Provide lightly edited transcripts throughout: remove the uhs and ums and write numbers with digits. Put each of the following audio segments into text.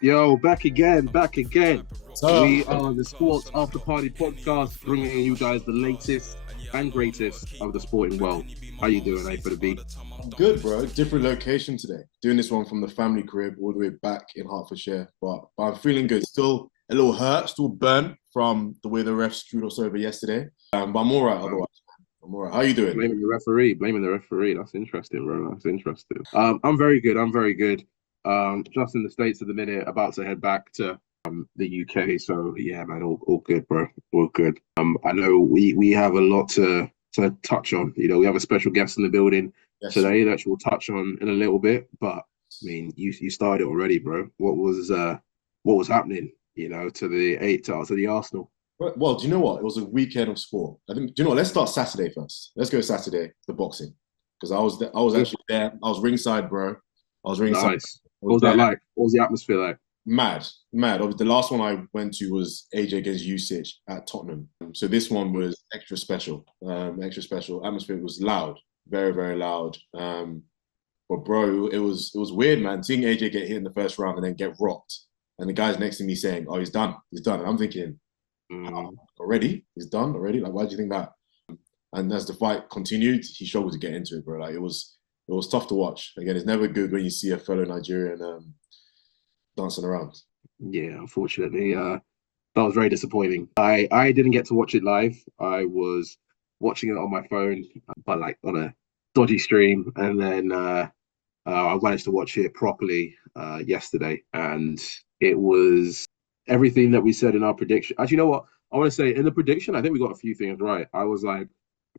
Yo, back again, back again. So, We are the Sports After Party podcast, bringing you guys the latest and greatest of the sporting world. How you doing, A for the B? good, bro. Different location today. Doing this one from the family crib all the way back in Hertfordshire. But I'm feeling good. Still a little hurt, still burnt from the way the refs screwed us over yesterday. But I'm all right otherwise. I'm all right. How you doing? Blaming the referee. That's interesting, bro. That's interesting. I'm very good. I'm very good. Just in the States at the minute, about to head back to the UK. So yeah, man, all good, bro. All good. I know we have a lot to touch on. You know, we have a special guest in the building Yes. today that we'll touch on in a little bit. But I mean, you started it already, bro. What was happening? You know, to the Arsenal. Well, do you know what? It was a weekend of sport. Do you know what? Let's start Saturday first. Let's go Saturday, the boxing. Because I was actually there. I was ringside, bro. I was ringside. Nice. What was that like? What was the atmosphere like? Mad. The last one I went to was AJ against Usage at Tottenham. So this one was extra special. Extra special. Atmosphere was loud, very, very loud. But bro, it was weird, man. Seeing AJ get hit in the first round and then get rocked, and the guy's next to me saying, "Oh, he's done. He's done." And I'm thinking, already? He's done already? Like, why do you think that? And as the fight continued, he struggled to get into it, bro. Like, it was tough to watch. Again, it's never good when you see a fellow Nigerian dancing around. Yeah, unfortunately, that was very disappointing. I didn't get to watch it live. I was watching it on my phone, but like on a dodgy stream, and then I managed to watch it properly yesterday, and it was everything that we said in our prediction. Actually, you know what? I want to say in the prediction, I think we got a few things right. I was like,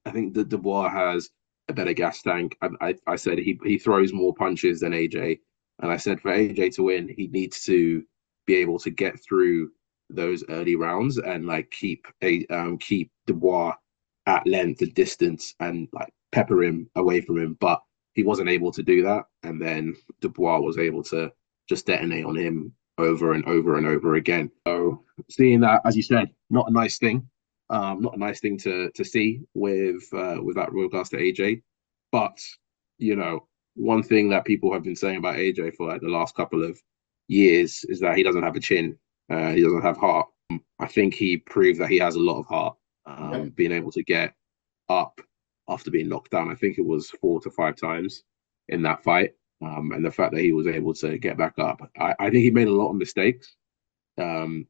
I think that Dubois has a better gas tank. I said he throws more punches than AJ, and I said for AJ to win, he needs to be able to get through those early rounds and like keep Dubois at length and distance and like pepper him away from him. But he wasn't able to do that, and then Dubois was able to just detonate on him over and over and over again. So seeing that, as you said, not a nice thing. Not a nice thing to see with that regards to AJ. But you know, one thing that people have been saying about AJ for like the last couple of years is that he doesn't have a chin. He doesn't have heart. I think he proved that he has a lot of heart. Being able to get up after being knocked down. I think it was 4 to 5 times in that fight. And the fact that he was able to get back up, I think he made a lot of mistakes.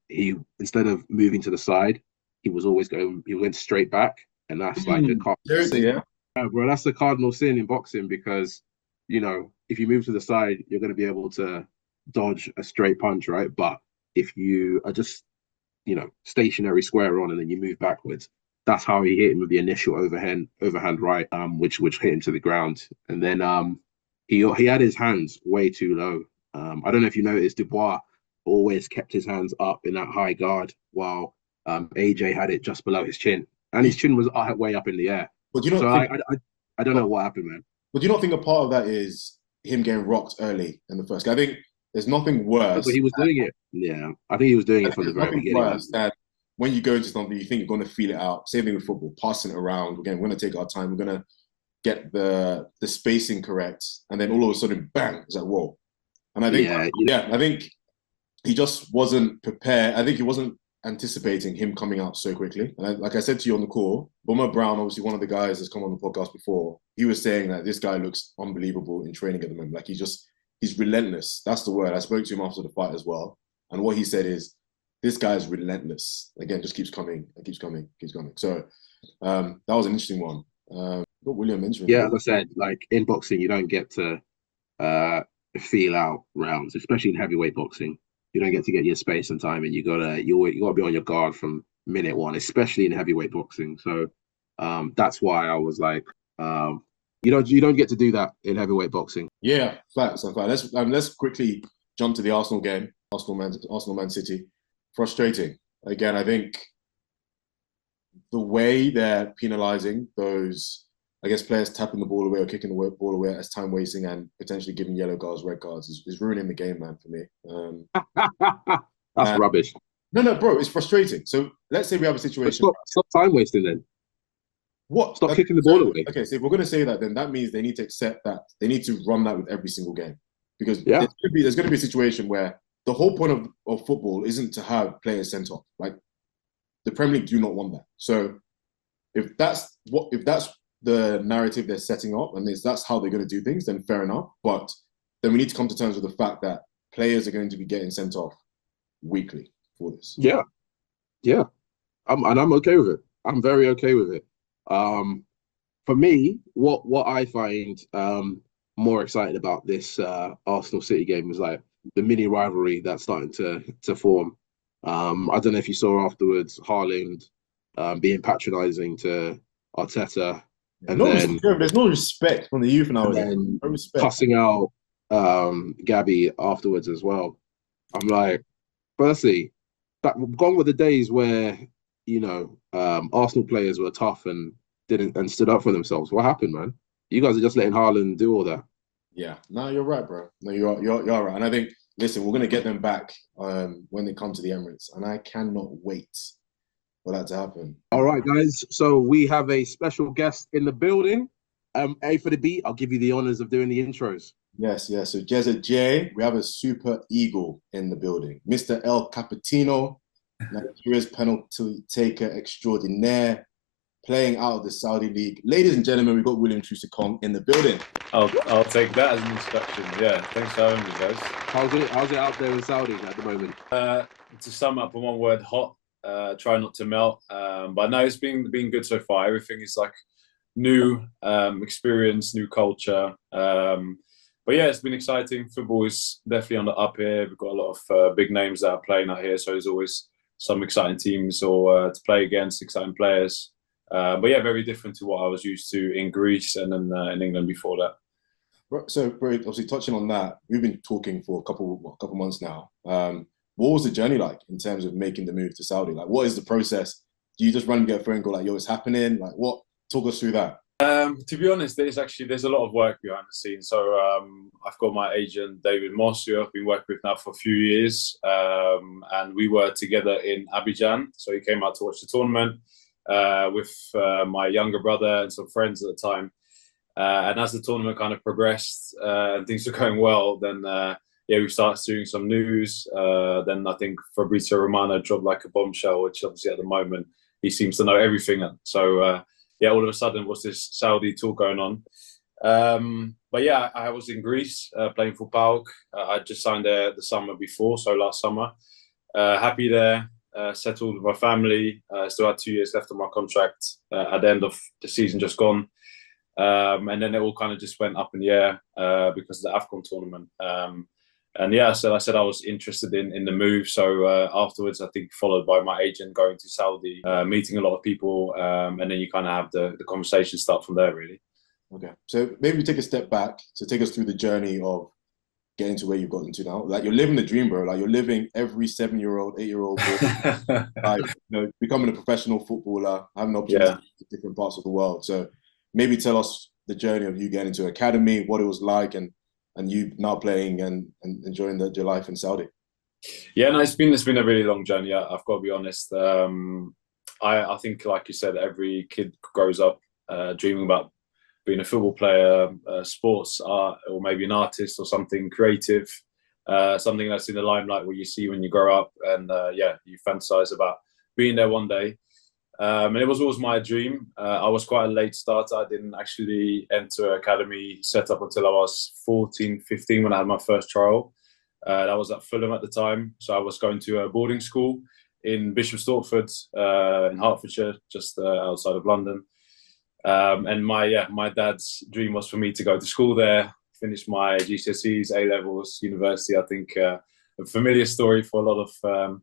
He instead of moving to the side, he went straight back, and that's like the cardinal sin. Yeah, bro, that's the cardinal sin in boxing because you know if you move to the side, you're going to be able to dodge a straight punch, right? But if you are just stationary square on and then you move backwards, that's how he hit him with the initial overhand right, which hit him to the ground, and then he had his hands way too low. I don't know if you noticed, Dubois always kept his hands up in that high guard while AJ had it just below his chin, and his chin was way up in the air. But you don't so think, I don't know what happened, man. but do you not think a part of that is him getting rocked early in the first? I think there's nothing worse. But he was doing it. Yeah, I think he was doing it from the very beginning. Worse than when you go into something, you think you're going to feel it out. Same thing with football, passing it around. Again, we're going to take our time. We're going to get the spacing correct, and then all of a sudden, bang! It's like whoa. And I think, I think he just wasn't prepared. I think he wasn't anticipating him coming out so quickly. And like I said to you on the call, Bummer Brown, obviously one of the guys that's come on the podcast before, he was saying that this guy looks unbelievable in training at the moment. Like he's relentless. That's the word. I spoke to him after the fight as well. And what he said is, this guy is relentless. Again, just keeps coming and keeps coming. So that was an interesting one. What William mentioned. Yeah, as I said, like in boxing, you don't get to feel out rounds, especially in heavyweight boxing. You don't get to get your space and time, and you gotta be on your guard from minute one, especially in heavyweight boxing. So that's why I was like, you don't get to do that in heavyweight boxing. Yeah, facts. Let's quickly jump to the Arsenal game. Arsenal Man City. Frustrating. Again, I think the way they're penalising those, I guess, players tapping the ball away or kicking the ball away as time wasting and potentially giving yellow cards, red cards is ruining the game, man, for me. That's rubbish. No, bro, it's frustrating. So let's say we have a situation. Stop time wasting then. What? Stop kicking the ball away. Okay, so if we're going to say that, then that means they need to accept that. They need to run that with every single game. Because there's going to be a situation where the whole point of football isn't to have players sent off. Like the Premier League do not want that. So if that's the narrative they're setting up, and that's how they're going to do things, then fair enough. But then we need to come to terms with the fact that players are going to be getting sent off weekly for this. Yeah, yeah. I'm okay with it. I'm very okay with it. For me, what I find more exciting about this Arsenal City game is like the mini rivalry that's starting to form. I don't know if you saw afterwards Haaland being patronising to Arteta, and there's no respect from the youth nowadays. And no respect. Cussing out Gabby afterwards as well. I'm like, firstly, that gone were the days where Arsenal players were tough and stood up for themselves. What happened, man? You guys are just letting Haaland do all that. Yeah, no, you're right, bro. No, you're right. And I think, listen, we're gonna get them back when they come to the Emirates, and I cannot wait for that to happen. All right, guys. So we have a special guest in the building. A for the beat. I'll give you the honors of doing the intros. Yes. So Jez J, we have a super eagle in the building, Mr. El Capitino, Nigeria's penalty taker extraordinaire, playing out of the Saudi League. Ladies and gentlemen, we've got William Troost-Ekong in the building. I'll take that as an introduction. Yeah, thanks for having me, guys. How's it out there in Saudi at the moment? To sum up in one word, hot. Try not to melt. But no, it's been good so far. Everything is like new experience, new culture. But yeah, it's been exciting. Football is definitely on the up here. We've got a lot of big names that are playing out here, so there's always some exciting teams or to play against, exciting players. But yeah, very different to what I was used to in Greece and then in England before that. So, obviously, touching on that, we've been talking for a couple months now. What was the journey like in terms of making the move to Saudi? Like, what is the process? Do you just run and get a phone call like, yo, it's happening? Like, what? Talk us through that. To be honest, there's a lot of work behind the scenes. So I've got my agent, David Moss, who I've been working with now for a few years. And we were together in Abidjan. So he came out to watch the tournament with my younger brother and some friends at the time. And as the tournament kind of progressed and things were going well, then we started seeing some news. Then I think Fabrizio Romano dropped like a bombshell, which obviously at the moment he seems to know everything. So all of a sudden was this Saudi tour going on. But yeah, I was in Greece playing for PAOK. I just signed there the summer before, so last summer. Happy there, settled with my family. Still had 2 years left on my contract at the end of the season just gone. And then it all kind of just went up in the air because of the AFCON tournament. And yeah, so I said I was interested in the move. So afterwards, I think followed by my agent going to Saudi, meeting a lot of people, and then you kind of have the conversation start from there, really. Okay, so maybe we take a step back to take us through the journey of getting to where you've gotten to now. Like, you're living the dream, bro. Like, you're living every 7-year-old, 8-year-old, like, becoming a professional footballer, having opportunities in different parts of the world. So maybe tell us the journey of you getting into academy, what it was like, and you now playing and enjoying your life in Saudi. Yeah, no, it's been a really long journey. I've got to be honest. I think, like you said, every kid grows up dreaming about being a football player, sports art, or maybe an artist or something creative, something that's in the limelight where you see when you grow up, and you fantasize about being there one day. And it was always my dream. I was quite a late starter. I didn't actually enter academy set up until I was 14, 15 when I had my first trial. That was at Fulham at the time. So I was going to a boarding school in Bishop Stortford in Hertfordshire, just outside of London. And my dad's dream was for me to go to school there, finish my GCSEs, A-levels, university. I think a familiar story for a lot of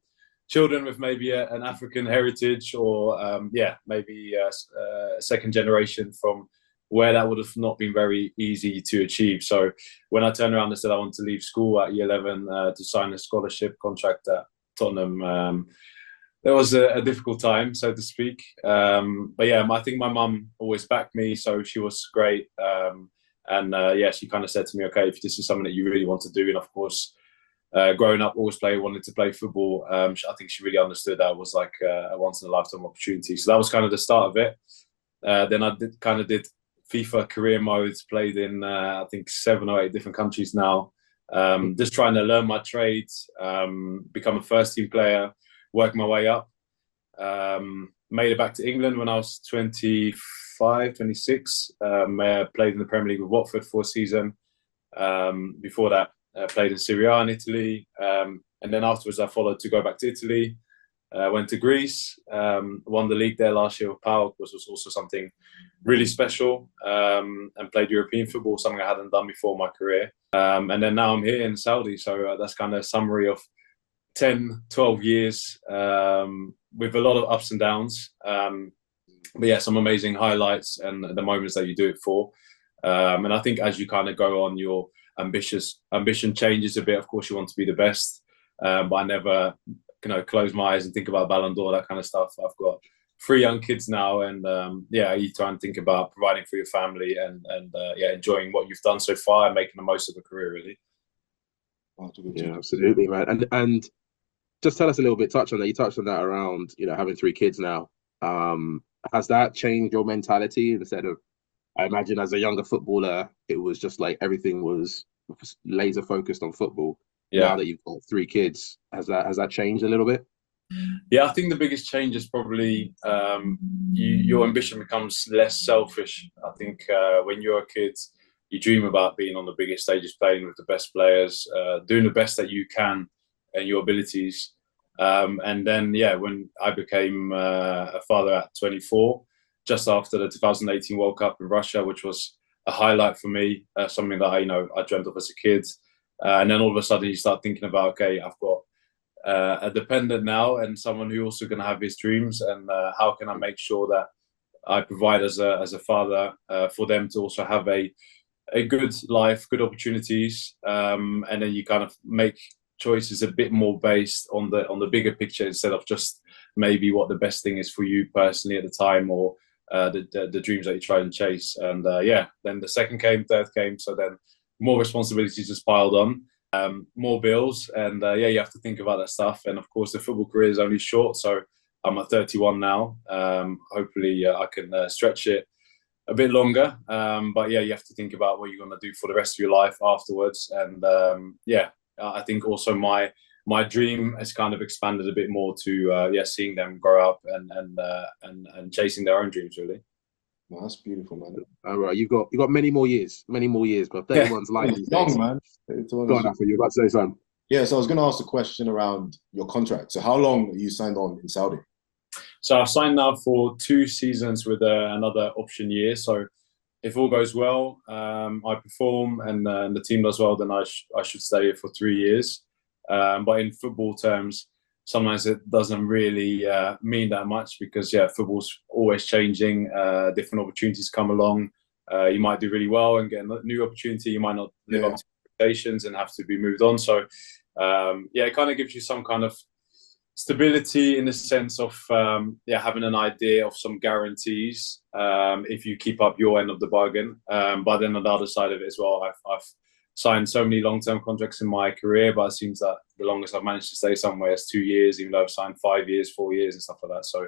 children with maybe an African heritage or maybe a second generation from where that would have not been very easy to achieve. So when I turned around and said I wanted to leave school at year 11 to sign a scholarship contract at Tottenham, that was a difficult time, so to speak. But yeah, I think my mum always backed me, so she was great. She kind of said to me, okay, if this is something that you really want to do, and of course, growing up, wanted to play football. I think she really understood that it was like a once-in-a-lifetime opportunity. So that was kind of the start of it. Then I did FIFA career modes, played in, I think, 7 or 8 different countries now. Just trying to learn my trade, become a first-team player, work my way up. Made it back to England when I was 25, 26. Played in the Premier League with Watford for a season. Before that, played in Serie A in Italy. And then afterwards, I followed to go back to Italy. Went to Greece, won the league there last year with PAOK, which was also something really special, and played European football, something I hadn't done before in my career. And then now I'm here in Saudi. So that's kind of a summary of 10, 12 years with a lot of ups and downs. But yeah, some amazing highlights and the moments that you do it for. And I think as you kind of go on, your ambition changes a bit. Of course, you want to be the best, but I never close my eyes and think about Ballon d'Or, that kind of stuff. I've got 3 young kids now, and you try and think about providing for your family and enjoying what you've done so far and making the most of a career, really. Yeah, absolutely, man. And just tell us a little bit, touch on that. You touched on that around, having 3 kids now. Has that changed your mentality? Instead of, I imagine as a younger footballer, it was just like everything was laser focused on football. Yeah. Now that you've got 3 kids, has that changed a little bit? Yeah, I think the biggest change is probably your ambition becomes less selfish. I think when you're a kid, you dream about being on the biggest stages, playing with the best players, doing the best that you can and your abilities. And then, when I became a father at 24, just after the 2018 World Cup in Russia, which was a highlight for me, something that I dreamt of as a kid. And then all of a sudden you start thinking about, okay, I've got a dependent now and someone who also going to have his dreams, and how can I make sure that I provide as a father for them to also have a good life, good opportunities, and then you kind of make choices a bit more based on the bigger picture instead of just maybe what the best thing is for you personally at the time, or the dreams that you try and chase. And then the second came, third came, so then more responsibilities just piled on, more bills, and you have to think about that stuff. And of course, the football career is only short, so I'm at 31 now. Hopefully, I can stretch it a bit longer. But you have to think about what you're going to do for the rest of your life afterwards. And I think also my dream has kind of expanded a bit more to seeing them grow up and chasing their own dreams, really. No, that's beautiful, man. All right, you've got many more years, but 31's life these days. Man. Go on, Afo, you about to say something? Yeah, so I was going to ask a question around your contract. So how long are you signed on in Saudi? So I've signed now for 2 seasons with another option year. So if all goes well, I perform and the team does well, then I should stay here for 3 years. But in football terms, sometimes it doesn't really mean that much because, football's always changing. Different opportunities come along. You might do really well and get a new opportunity. You might not live up to expectations and have to be moved on. So, it kind of gives you some kind of stability in the sense of having an idea of some guarantees if you keep up your end of the bargain. But then on the other side of it as well, I've signed so many long-term contracts in my career, but it seems that the longest I've managed to stay somewhere is 2 years, even though I've signed 5 years, 4 years and stuff like that. So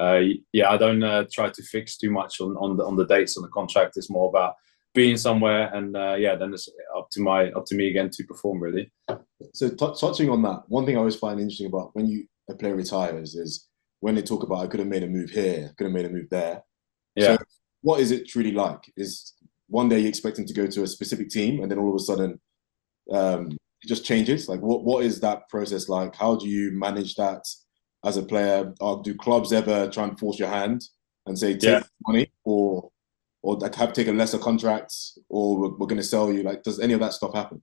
I don't try to fix too much on the dates on the contract. It's more about being somewhere, and then it's up to me again to perform, really. So touching on that, one thing I always find interesting about when a player retires is when they talk about, I could have made a move here, I could have made a move there. Yeah. So what is it truly like? Is one day you expect him to go to a specific team and then all of a sudden it just changes? Like what is that process like? How do you manage that as a player? Do clubs ever try and force your hand and say, take money, or like take a lesser contract, or we're going to sell you? Like, does any of that stuff happen?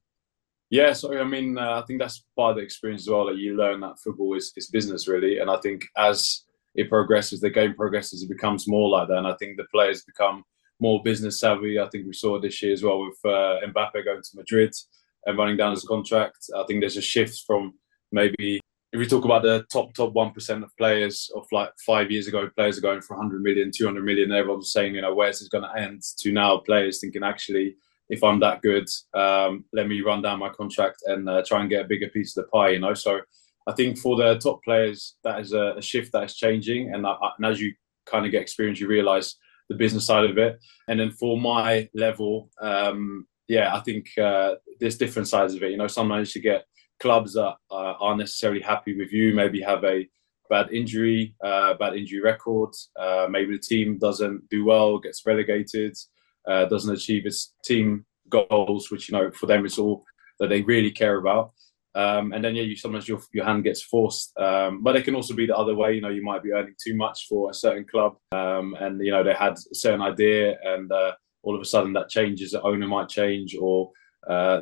Yeah, so I mean, I think that's part of the experience as well. That you learn that football is business, really. And I think as it progresses, the game progresses, it becomes more like that. And I think the players become more business savvy. I think we saw it this year as well with Mbappe going to Madrid and running down his contract. I think there's a shift from maybe, if we talk about the top 1% of players of like 5 years ago, players are going for 100 million, 200 million. Everyone's saying, where's this going to end? To now players thinking, actually, if I'm that good, let me run down my contract and try and get a bigger piece of the pie, So I think for the top players, that is a shift that is changing. And as you kind of get experience, you realise the business side of it. And then for my level, yeah, I think there's different sides of it. You know, sometimes you get clubs that aren't necessarily happy with you, maybe have a bad injury record. Maybe the team doesn't do well, gets relegated, doesn't achieve its team goals, which, you know, for them it's all that they really care about. And then, yeah, sometimes your hand gets forced. But it can also be the other way. You know, you might be earning too much for a certain club, and, you know, they had a certain idea, and all of a sudden that changes. The owner might change, or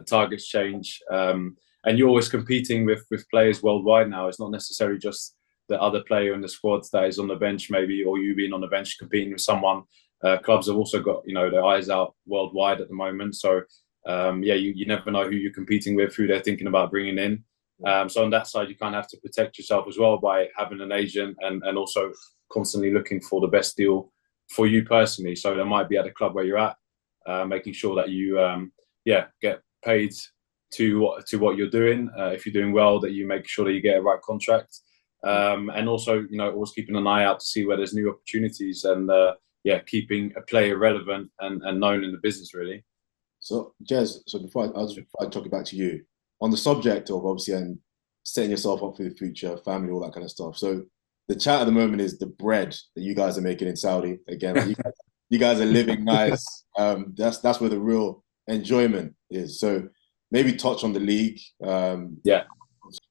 targets change. And you're always competing with players worldwide now. It's not necessarily just the other player in the squad that is on the bench, maybe, or you being on the bench competing with someone. Clubs have also got, you know, their eyes out worldwide at the moment. So, yeah, you never know who you're competing with, who they're thinking about bringing in. So on that side, you kind of have to protect yourself as well by having an agent, and also constantly looking for the best deal for you personally. So there might be at a club where you're at, making sure that you, get paid to what you're doing. If you're doing well, that you make sure that you get a right contract. And also, you know, always keeping an eye out to see where there's new opportunities, and keeping a player relevant and known in the business, really. So, Jez, before I talk it back to you, on the subject of obviously and setting yourself up for the future, family, all that kind of stuff. So the chat at the moment is the bread that you guys are making in Saudi. Again, like you guys are living nice. That's where the real enjoyment is. So maybe touch on the league.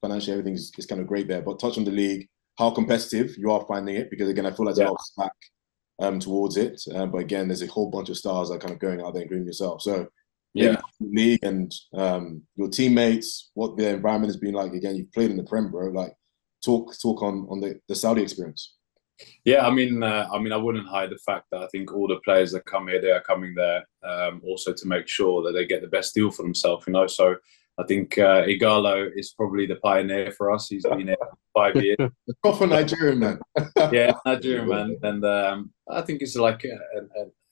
Financially, everything is kind of great there, but touch on the league, how competitive you are finding it, because again, I feel like there's a lot of slack towards it. But again, there's a whole bunch of stars that are kind of going out there and including yourself. So maybe the league and your teammates, what the environment has been like. Again, you've played in the Prem, bro. Like, talk on the Saudi experience. Yeah, I mean, I wouldn't hide the fact that I think all the players that come here, they are coming there also to make sure that they get the best deal for themselves, you know. So I think Igalo is probably the pioneer for us. He's been here for 5 years. Proper Nigerian man. Yeah, Nigerian man. And I think it's like a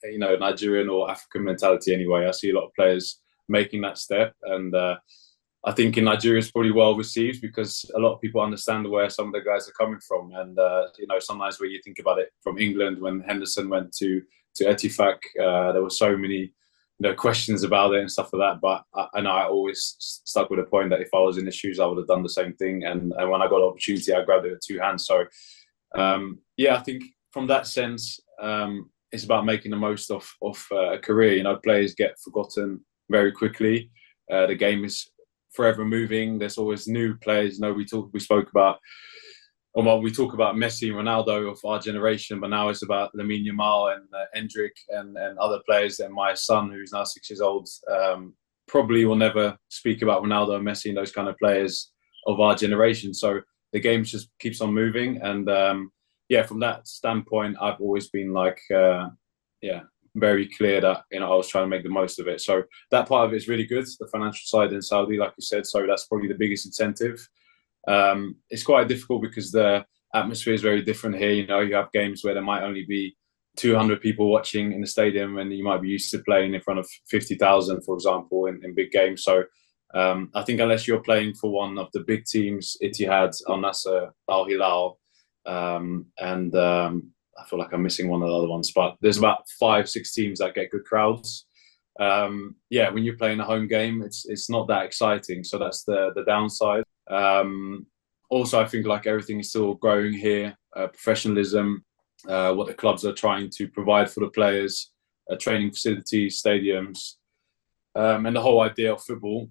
you know, Nigerian or African mentality anyway. I see a lot of players making that step, and I think in Nigeria it's probably well received, because a lot of people understand where some of the guys are coming from. And you know, sometimes when you think about it from England, when Henderson went to Etifak, there were so many, you know, questions about it and stuff like that. But I always stuck with the point that if I was in the shoes, I would have done the same thing. And when I got the opportunity, I grabbed it with two hands. So I think from that sense, it's about making the most of a career. You know, players get forgotten very quickly. The game is forever moving. There's always new players. You know, we talk about Messi and Ronaldo of our generation, but now it's about Lamine Yamal and Endrick and other players. And my son, who's now 6 years old, probably will never speak about Ronaldo and Messi and those kind of players of our generation. So the game just keeps on moving. And from that standpoint, I've always been like, very clear that, you know, I was trying to make the most of it. So that part of it is really good, the financial side in Saudi, like you said. So that's probably the biggest incentive. It's quite difficult because the atmosphere is very different here. You know, you have games where there might only be 200 people watching in the stadium, and you might be used to playing in front of 50,000, for example, in big games. So I think unless you're playing for one of the big teams, Etihad, Al-Nassr, Al-Hilal, and I feel like I'm missing one of the other ones, but there's about 5-6 teams that get good crowds. When you're playing a home game, it's not that exciting. So that's the downside. Also, I think like everything is still growing here. Professionalism, what the clubs are trying to provide for the players, training facilities, stadiums, and the whole idea of football.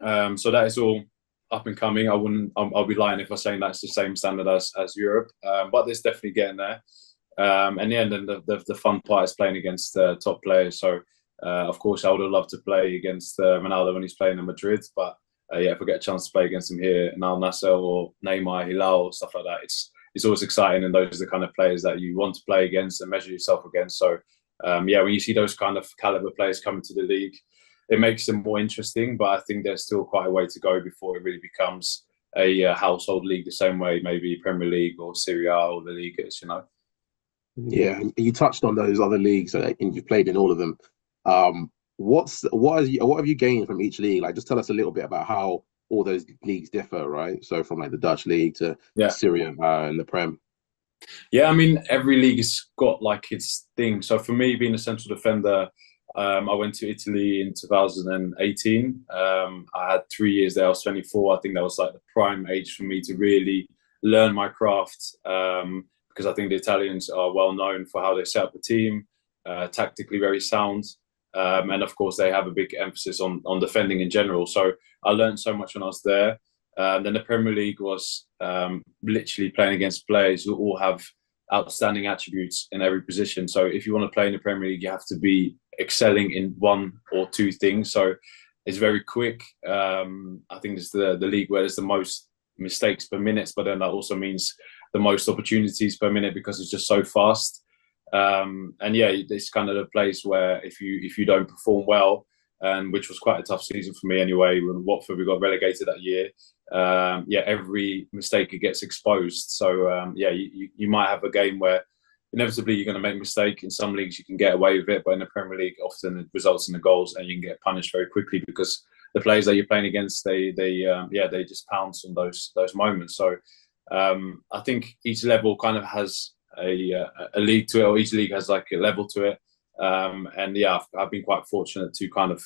So that is all up and coming. I'll be lying if I'm saying that's the same standard as Europe, but it's definitely getting there. And then the fun part is playing against top players. So of course I would have loved to play against Ronaldo when he's playing in Madrid, but if I get a chance to play against him here in Al-Nassr or Neymar, Hilal, stuff like that, it's always exciting, and those are the kind of players that you want to play against and measure yourself against. So when you see those kind of caliber players coming to the league, it makes them more interesting, but I think there's still quite a way to go before it really becomes a household league the same way maybe Premier League or Serie A or the League is, you know. Yeah, you touched on those other leagues, and you've played in all of them. What have you gained from each league? Like, just tell us a little bit about how all those leagues differ, right? So from like the Dutch league to Syria and the Prem. Yeah, I mean, every league has got like its thing. So for me, being a central defender, I went to Italy in 2018. I had 3 years there. I was 24. I think that was like the prime age for me to really learn my craft, because I think the Italians are well known for how they set up a team, tactically very sound. And of course, they have a big emphasis on defending in general. So I learned so much when I was there. Then the Premier League was literally playing against players who all have outstanding attributes in every position. So if you want to play in the Premier League, you have to be excelling in one or two things. So it's very quick. I think it's the league where there's the most mistakes per minute, but then that also means the most opportunities per minute because it's just so fast. And yeah, it's kind of the place where if you don't perform well, and which was quite a tough season for me anyway, when Watford, we got relegated that year. Yeah, every mistake it gets exposed. So yeah, you might have a game where inevitably you're going to make a mistake. In some leagues you can get away with it, but in the Premier League often it results in the goals and you can get punished very quickly because the players that you're playing against, they just pounce on those moments. So I think each level kind of has a league to it, or each league has like a level to it. And yeah, I've been quite fortunate to kind of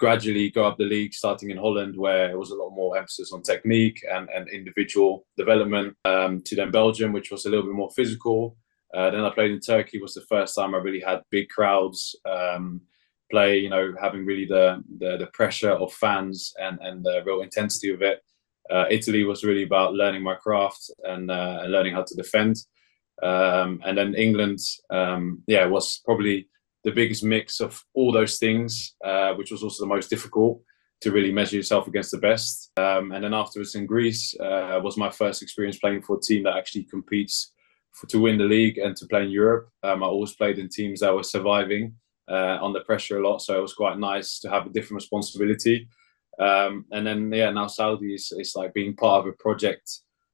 gradually go up the league, starting in Holland, where it was a lot more emphasis on technique and individual development, to then Belgium, which was a little bit more physical. Then I played in Turkey, was the first time I really had big crowds, play, you know, having really the pressure of fans and the real intensity of it. Italy was really about learning my craft and learning how to defend. And then England, yeah, was probably the biggest mix of all those things, which was also the most difficult to really measure yourself against the best. And then afterwards in Greece was my first experience playing for a team that actually competes to win the league and to play in Europe. I always played in teams that were surviving under pressure a lot, so it was quite nice to have a different responsibility. And then yeah, now Saudi is like being part of a project,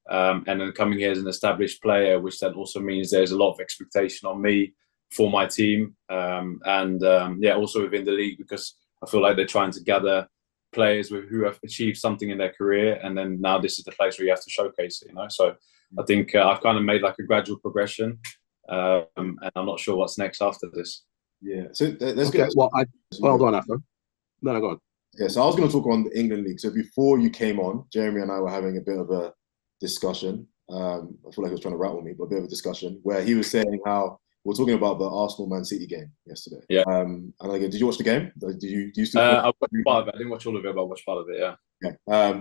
and then coming here as an established player, which then also means there's a lot of expectation on me for my team, and yeah, also within the league, because I feel like they're trying to gather players who have achieved something in their career, and then now this is the place where you have to showcase it, you know. So I think I've kind of made like a gradual progression, and I'm not sure what's next after this. Yeah, so let's Okay, get. Well, go on, Afo. No, go on. Yeah, so I was going to talk on the England league. So before you came on, Jeremy and I were having a bit of a discussion. I feel like he was trying to rattle me, but a bit of a discussion where he was saying how we're talking about the Arsenal-Man City game yesterday. Yeah. And again, did you watch the game? Did you still? I watched part of it. I didn't watch all of it, but I watched part of it. Yeah. Okay.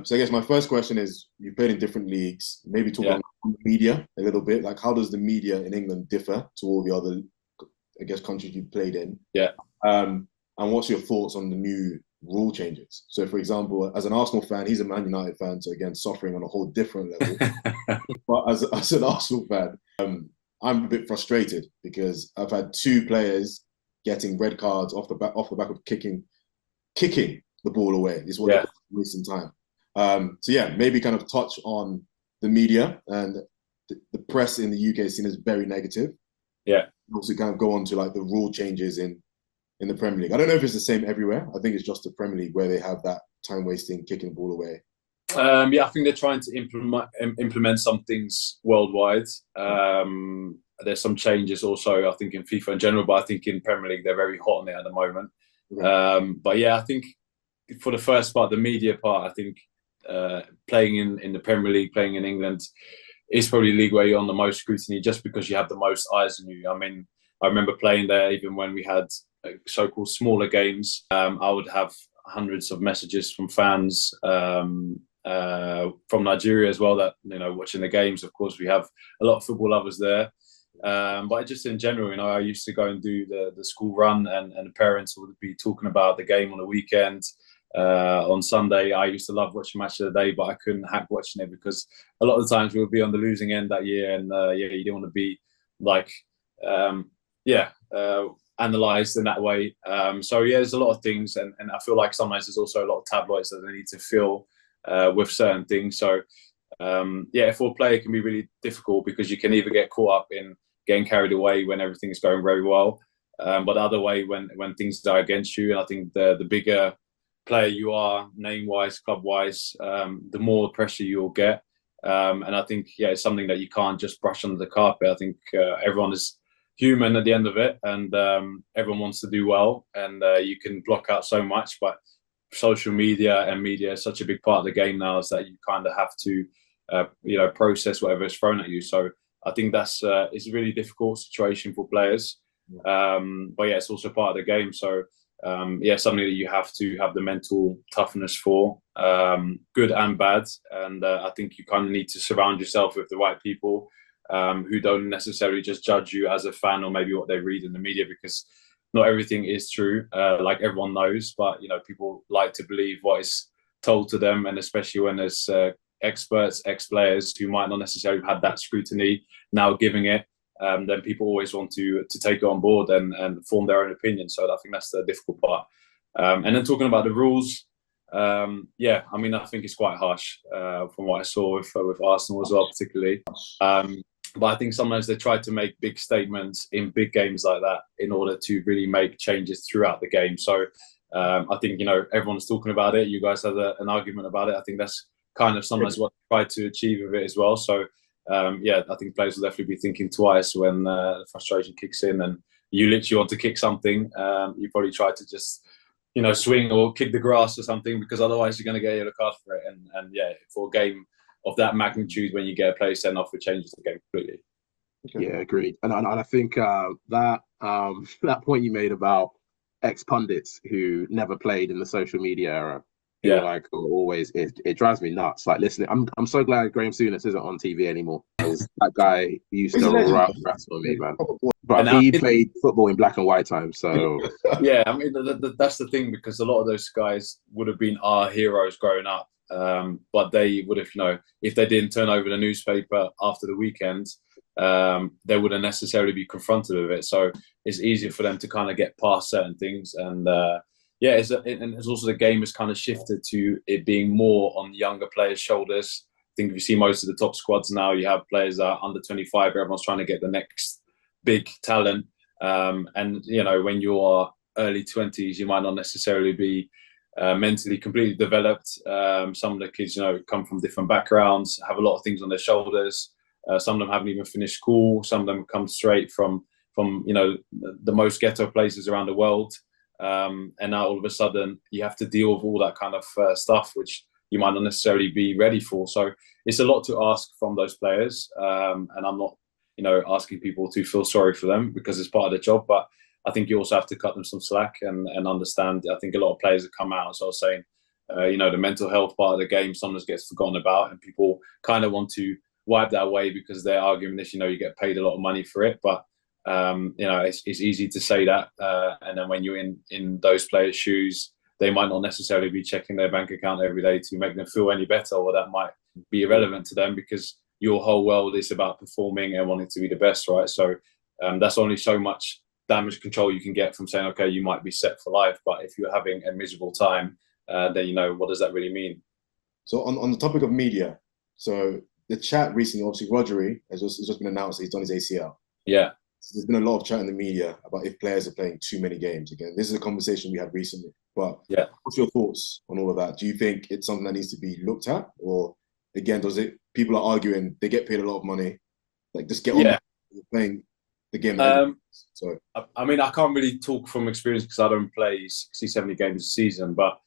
So I guess my first question is: you played in different leagues. Maybe talk about the media a little bit. Like, how does the media in England differ to all the other, I guess, countries you played in? Yeah. And what's your thoughts on the new rule changes? So, for example, as an Arsenal fan, he's a Man United fan, so again, suffering on a whole different level. But as an Arsenal fan, I'm a bit frustrated because I've had two players getting red cards off the back of kicking the ball away. Is what they're wasting time. So yeah, maybe kind of touch on the media and the press in the UK is seen as very negative. Yeah. Also, kind of go on to like the rule changes in the Premier League. I don't know if it's the same everywhere. I think it's just the Premier League where they have that time wasting, kicking the ball away. Yeah, I think they're trying to implement some things worldwide. There's some changes also, I think, in FIFA in general, but I think in Premier League they're very hot on it at the moment. But yeah, I think for the first part, the media part, I think playing in the Premier League, playing in England, is probably the league where you're on the most scrutiny just because you have the most eyes on you. I mean, I remember playing there even when we had so-called smaller games. I would have hundreds of messages from fans from Nigeria as well that, you know, watching the games. Of course, we have a lot of football lovers there. But just in general, you know, I used to go and do the school run and the parents would be talking about the game on the weekend. On Sunday, I used to love watching Match of the Day, but I couldn't hack watching it because a lot of the times we would be on the losing end that year, and yeah, you didn't want to be like, analysed in that way. So yeah, there's a lot of things, and I feel like sometimes there's also a lot of tabloids that they need to fill with certain things. So yeah, for a player, it can be really difficult because you can either get caught up in getting carried away when everything is going very well, but the other way when things are against you. And I think the bigger player you are, name-wise, club-wise, the more pressure you'll get. And I think, yeah, it's something that you can't just brush under the carpet. I think everyone is human at the end of it, and everyone wants to do well, and you can block out so much. But social media and media is such a big part of the game now, is that you kind of have to, process whatever is thrown at you. So I think that's it's a really difficult situation for players. But yeah, it's also part of the game. So something that you have to have the mental toughness for, good and bad. And I think you kind of need to surround yourself with the right people who don't necessarily just judge you as a fan or maybe what they read in the media, because not everything is true, like everyone knows. But people like to believe what is told to them, and especially when there's experts, ex-players who might not necessarily have had that scrutiny now giving it. Then people always want to take it on board and form their own opinion. So I think that's the difficult part. And then talking about the rules, I think it's quite harsh from what I saw with Arsenal as well, particularly. But I think sometimes they try to make big statements in big games like that in order to really make changes throughout the game. So I think, everyone's talking about it. You guys had an argument about it. I think that's kind of sometimes what they try to achieve with it as well. So I think players will definitely be thinking twice when the frustration kicks in and you literally want to kick something. You probably try to just, swing or kick the grass or something, because otherwise you're going to get a yellow card for it. And for a game of that magnitude, when you get a player sent off, it changes the game completely. Yeah, agreed. And I think that point you made about ex-pundits who never played in the social media era, like always, it drives me nuts. Like listening, I'm so glad Graham Souness isn't on TV anymore. That guy used to wrestle me, man. But he played football in black and white time, so yeah. I mean, that's the thing, because a lot of those guys would have been our heroes growing up. But they would have, if they didn't turn over the newspaper after the weekend, they wouldn't necessarily be confronted with it. So it's easier for them to kind of get past certain things. And it's also, the game has kind of shifted to it being more on younger players' shoulders. I think if you see most of the top squads now, you have players that are under 25. Everyone's trying to get the next big talent. And when you are early 20s, you might not necessarily be mentally completely developed. Some of the kids, come from different backgrounds, have a lot of things on their shoulders. Some of them haven't even finished school. Some of them come straight from the most ghetto places around the world. And now all of a sudden you have to deal with all that kind of stuff, which you might not necessarily be ready for. So it's a lot to ask from those players. And I'm not, asking people to feel sorry for them, because it's part of the job. But I think you also have to cut them some slack and understand. I think a lot of players have come out, as I was saying, the mental health part of the game sometimes gets forgotten about, and people kind of want to wipe that away because they're arguing this, you get paid a lot of money for it. But, it's easy to say that. And then when you're in those players' shoes, they might not necessarily be checking their bank account every day to make them feel any better, or that might be irrelevant to them, because your whole world is about performing and wanting to be the best, right? So that's only so much damage control you can get from saying, okay, you might be set for life, but if you're having a miserable time, then what does that really mean? So on the topic of media, so the chat recently, obviously Rodri has just been announced that he's done his ACL. Yeah. There's been a lot of chat in the media about if players are playing too many games. Again, this is a conversation we had recently. But what's your thoughts on all of that? Do you think it's something that needs to be looked at, or again, people are arguing they get paid a lot of money, like just get on playing the game? So I mean, I can't really talk from experience because I don't play 60, 70 games a season, but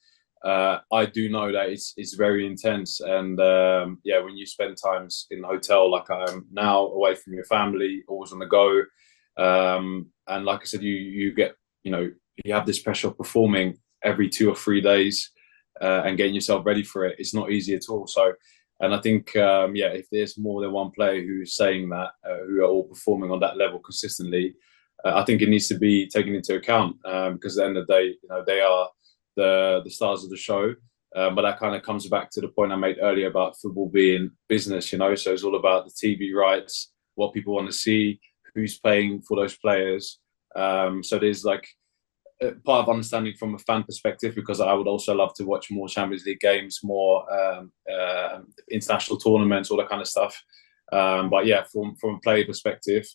I do know that it's very intense. And when you spend times in the hotel like I am now, away from your family, always on the go, and like I said, you get, you have this pressure of performing every 2 or 3 days and getting yourself ready for it. It's not easy at all. So, and I think, if there's more than one player who's saying that, who are all performing on that level consistently, I think it needs to be taken into account, because at the end of the day, they are the stars of the show. But that kind of comes back to the point I made earlier about football being business, so it's all about the TV rights, what people want to see, who's paying for those players. So there's like part of understanding from a fan perspective, because I would also love to watch more Champions League games, more international tournaments, all that kind of stuff. But yeah, from a player perspective,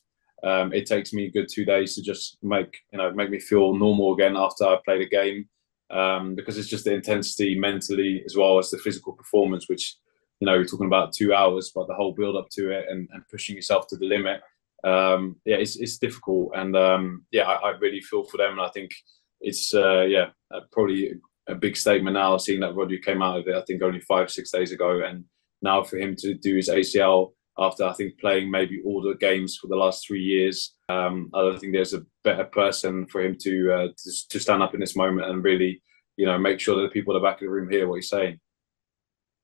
it takes me a good 2 days to just make me feel normal again after I played a game, because it's just the intensity mentally as well as the physical performance, which you're talking about 2 hours, but the whole build up to it and pushing yourself to the limit. yeah, it's difficult, and yeah, I really feel for them, and I think it's probably a big statement now, seeing that Rodri came out of it, I think only 5-6 days ago, and now for him to do his ACL after I think playing maybe all the games for the last 3 years, I don't think there's a better person for him to stand up in this moment and really, make sure that the people at the back of the room hear what he's saying.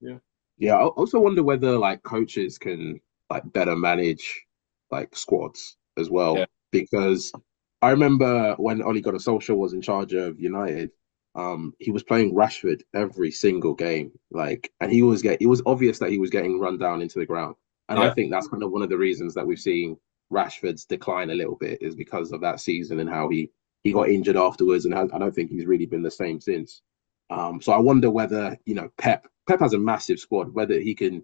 Yeah. I also wonder whether like coaches can like better manage like squads as well, because I remember when Ole Gunnar Solskjaer was in charge of United, he was playing Rashford every single game, like, and it was obvious that he was getting run down into the ground, and I think that's kind of one of the reasons that we've seen Rashford's decline a little bit, is because of that season and how he got injured afterwards, and I don't think he's really been the same since. So I wonder whether Pep has a massive squad, whether he can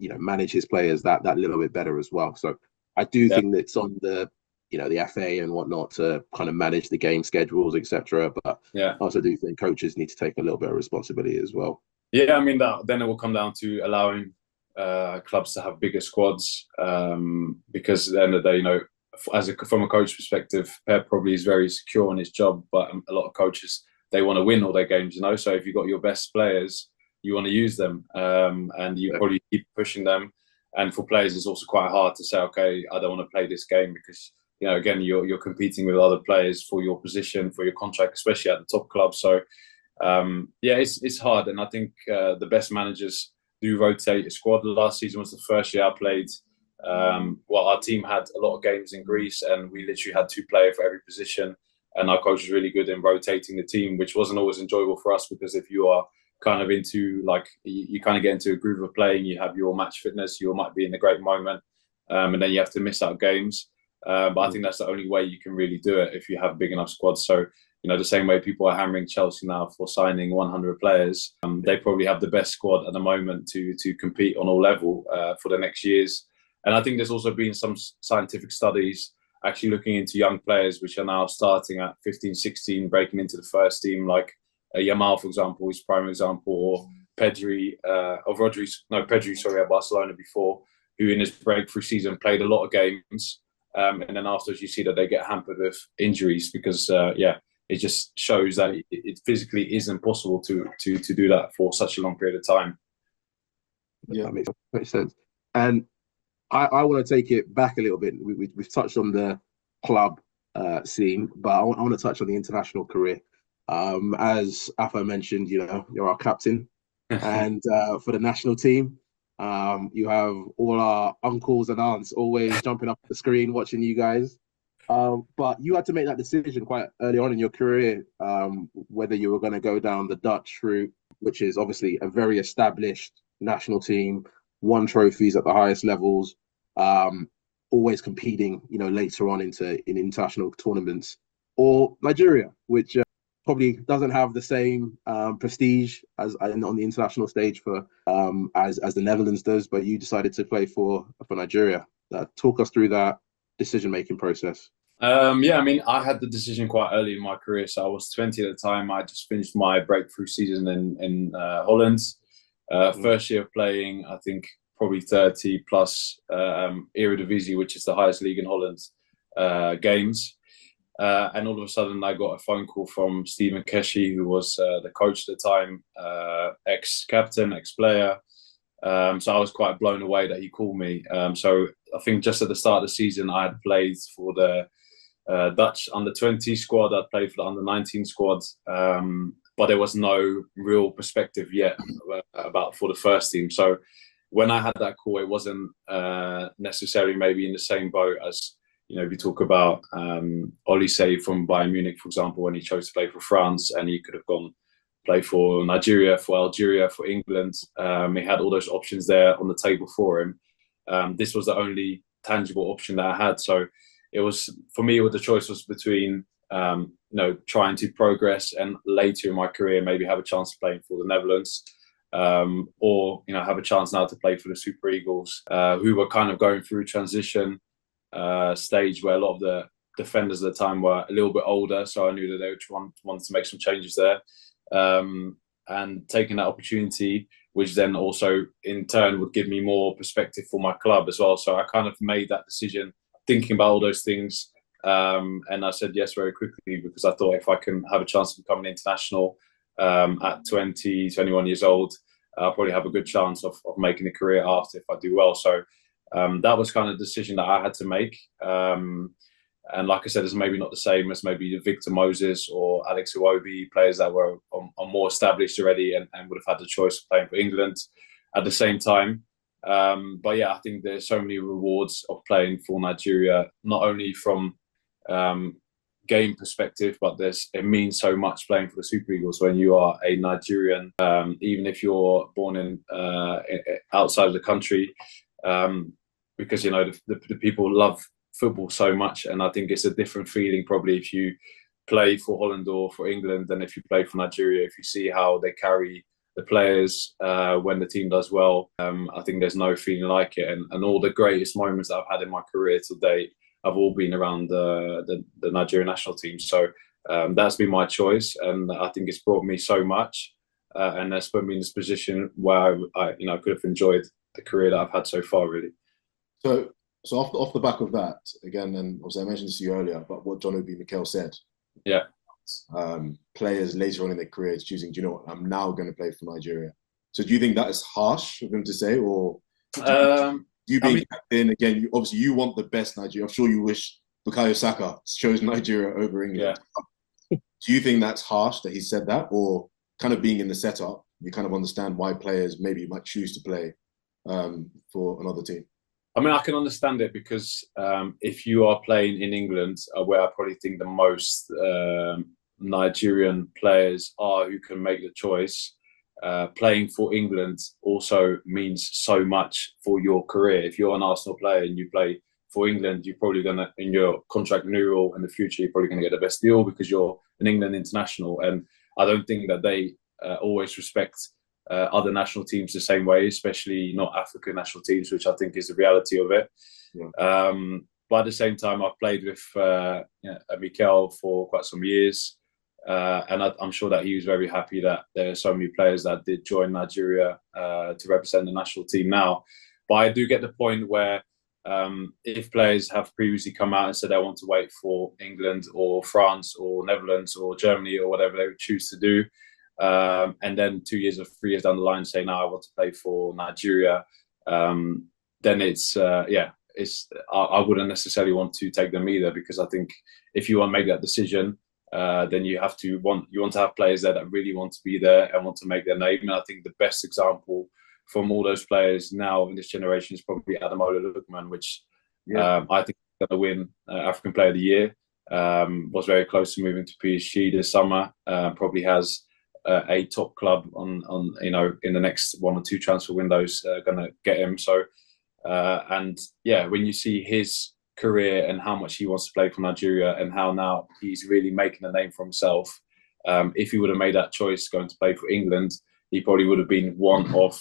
manage his players that little bit better as well. So I do think that it's on the the FA and whatnot to kind of manage the game schedules, etc. But I also do think coaches need to take a little bit of responsibility as well. Yeah, I mean, then it will come down to allowing clubs to have bigger squads, because at the end of the day, from a coach perspective, Pep probably is very secure in his job, but a lot of coaches, they want to win all their games, so if you've got your best players, you want to use them, and you probably keep pushing them. And for players, it's also quite hard to say, okay, I don't want to play this game, because again, you're competing with other players for your position, for your contract, especially at the top club. So it's hard, and I think the best managers do rotate a squad. Last season was the first year I played. Our team had a lot of games in Greece, and we literally had 2 players for every position, and our coach was really good in rotating the team, which wasn't always enjoyable for us, because if you are kind of into, like, you kind of get into a groove of playing, you have your match fitness, you might be in a great moment, and then you have to miss out games. But I think that's the only way you can really do it, if you have big enough squads. So, the same way people are hammering Chelsea now for signing 100 players, they probably have the best squad at the moment to compete on all level for the next years. And I think there's also been some scientific studies actually looking into young players, which are now starting at 15, 16, breaking into the first team, like Yamal, for example, is prime example, or Pedri, at Barcelona before, who in his breakthrough season played a lot of games. And then afterwards, you see that they get hampered with injuries, because it just shows that it physically is impossible to do that for such a long period of time. Yeah, that makes sense. And I want to take it back a little bit. We've touched on the club scene, but I want to touch on the international career. As Afo mentioned, you're our captain, and for the national team, you have all our uncles and aunts always jumping up the screen watching you guys. But you had to make that decision quite early on in your career, whether you were going to go down the Dutch route, which is obviously a very established national team, won trophies at the highest levels, always competing, later on in international tournaments, or Nigeria, which probably doesn't have the same prestige as on the international stage for as the Netherlands does, but you decided to play for Nigeria. Talk us through that decision-making process. I mean, I had the decision quite early in my career. So I was 20 at the time. I just finished my breakthrough season in Holland. First year of playing, I think probably 30 plus Eredivisie, which is the highest league in Holland, games. And all of a sudden, I got a phone call from Stephen Keshi, who was the coach at the time, ex-captain, ex-player. So I was quite blown away that he called me. So I think just at the start of the season, I had played for the Dutch under-20 squad. I'd played for the under-19 squad. But there was no real perspective yet about for the first team. So when I had that call, it wasn't necessarily maybe in the same boat as, if you talk about Olise from Bayern Munich, for example, when he chose to play for France, and he could have gone play for Nigeria, for Algeria, for England. He had all those options there on the table for him. This was the only tangible option that I had. So it was, for me, the choice was between trying to progress and later in my career maybe have a chance of playing for the Netherlands, or have a chance now to play for the Super Eagles, who were kind of going through transition stage where a lot of the defenders at the time were a little bit older, so I knew that they wanted to make some changes there, and taking that opportunity, which then also in turn would give me more perspective for my club as well. So I kind of made that decision thinking about all those things. And I said yes very quickly, because I thought if I can have a chance to become an international at 20, 21 years old, I'll probably have a good chance of making a career after if I do well. So that was kind of the decision that I had to make. And like I said, it's maybe not the same as maybe Victor Moses or Alex Iwobi, players that were more established already and would have had the choice of playing for England at the same time. But yeah, I think there's so many rewards of playing for Nigeria, not only from game perspective, but it means so much playing for the Super Eagles when you are a Nigerian, even if you're born in outside of the country, because you know the people love football so much, and I think it's a different feeling probably if you play for Holland or for England than if you play for Nigeria. If you see how they carry the players when the team does well, I think there's no feeling like it. And all the greatest moments that I've had in my career to date have all been around the Nigerian national team. So that's been my choice, and I think it's brought me so much, and that's put me in this position where I could have enjoyed the career that I've had so far, really. So off the back of that, again, and obviously I mentioned this to you earlier, but what John Obi Mikel said. Yeah. Players later on in their careers choosing, do you know what, I'm now going to play for Nigeria. So do you think that is harsh of him to say, or do you being captain, again, obviously you want the best Nigeria. I'm sure you wish Bukayo Saka chose Nigeria over England. Yeah. Do you think that's harsh that he said that, or kind of being in the setup, you kind of understand why players maybe might choose to play for another team? I mean, I can understand it because if you are playing in England, where I probably think the most Nigerian players are who can make the choice, playing for England also means so much for your career. If you're an Arsenal player and you play for England, you're probably going to, in your contract renewal in the future, you're probably going to get the best deal because you're an England international. And I don't think that they always respect other national teams the same way, especially not African national teams, which I think is the reality of it. Yeah. But at the same time, I've played with Mikel for quite some years. And I'm sure that he was very happy that there are so many players that did join Nigeria to represent the national team now. But I do get the point where if players have previously come out and said they want to wait for England or France or Netherlands or Germany or whatever they would choose to do, and then 2 years or 3 years down the line say, no, I want to play for Nigeria, then it's I wouldn't necessarily want to take them either, because I think if you want to make that decision, then you want to have players there that really want to be there and want to make their name. And I think the best example from all those players now in this generation is probably Ademola Lookman, which I think is going to win African Player of the Year. Was very close to moving to PSG this summer. Probably has a top club on in the next 1 or 2 transfer windows going to get him. So and yeah, when you see his career and how much he wants to play for Nigeria and how now he's really making a name for himself, if he would have made that choice going to play for England, he probably would have been one of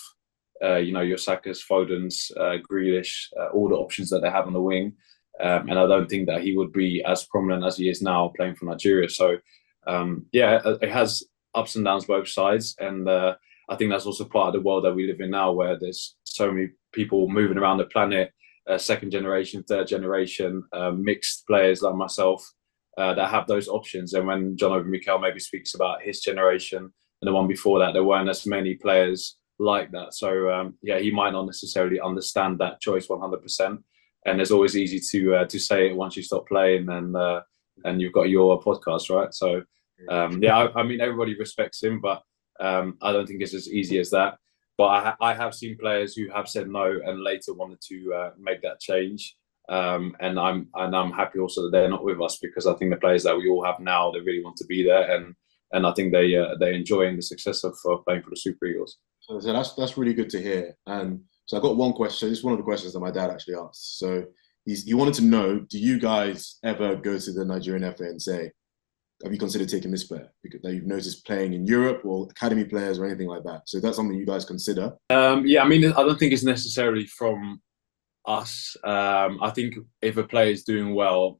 your Saka's, Foden's, Grealish, all the options that they have on the wing. And I don't think that he would be as prominent as he is now playing for Nigeria. So it has ups and downs both sides, and I think that's also part of the world that we live in now, where there's so many people moving around the planet, second generation, third generation, mixed players like myself that have those options. And when John Obi Mikel maybe speaks about his generation and the one before that, there weren't as many players like that. So he might not necessarily understand that choice 100%. And it's always easy to say it once you stop playing and you've got your podcast, right? So I mean, everybody respects him, but I don't think it's as easy as that. But I have seen players who have said no and later wanted to make that change. And I'm happy also that they're not with us, because I think the players that we all have now, they really want to be there, and I think they're enjoying the success of playing for the Super Eagles. So that's really good to hear. And so I got one question. This is one of the questions that my dad actually asked. So he wanted to know: do you guys ever go to the Nigerian FA and say, have you considered taking this player because that you've noticed playing in Europe, or academy players or anything like that? So that's something you guys consider? I mean, I don't think it's necessarily from us. I think if a player is doing well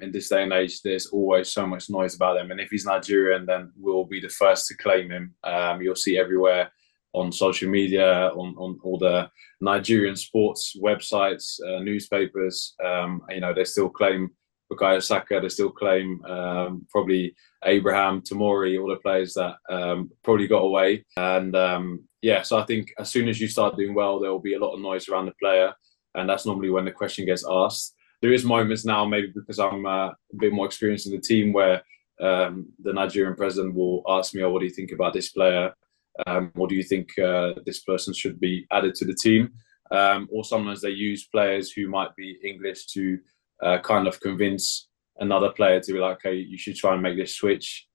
in this day and age, there's always so much noise about them. And if he's Nigerian, then we'll be the first to claim him. You'll see everywhere on social media, on all the Nigerian sports websites, newspapers. They still claim Bukayo Saka, they still claim probably Abraham, Tomori, all the players that probably got away. And so I think as soon as you start doing well, there will be a lot of noise around the player. And that's normally when the question gets asked. There is moments now, maybe because I'm a bit more experienced in the team, where the Nigerian president will ask me, "Oh, what do you think about this player? Or do you think this person should be added to the team?" Or sometimes they use players who might be English to kind of convince another player to be like, "Okay, you should try and make this switch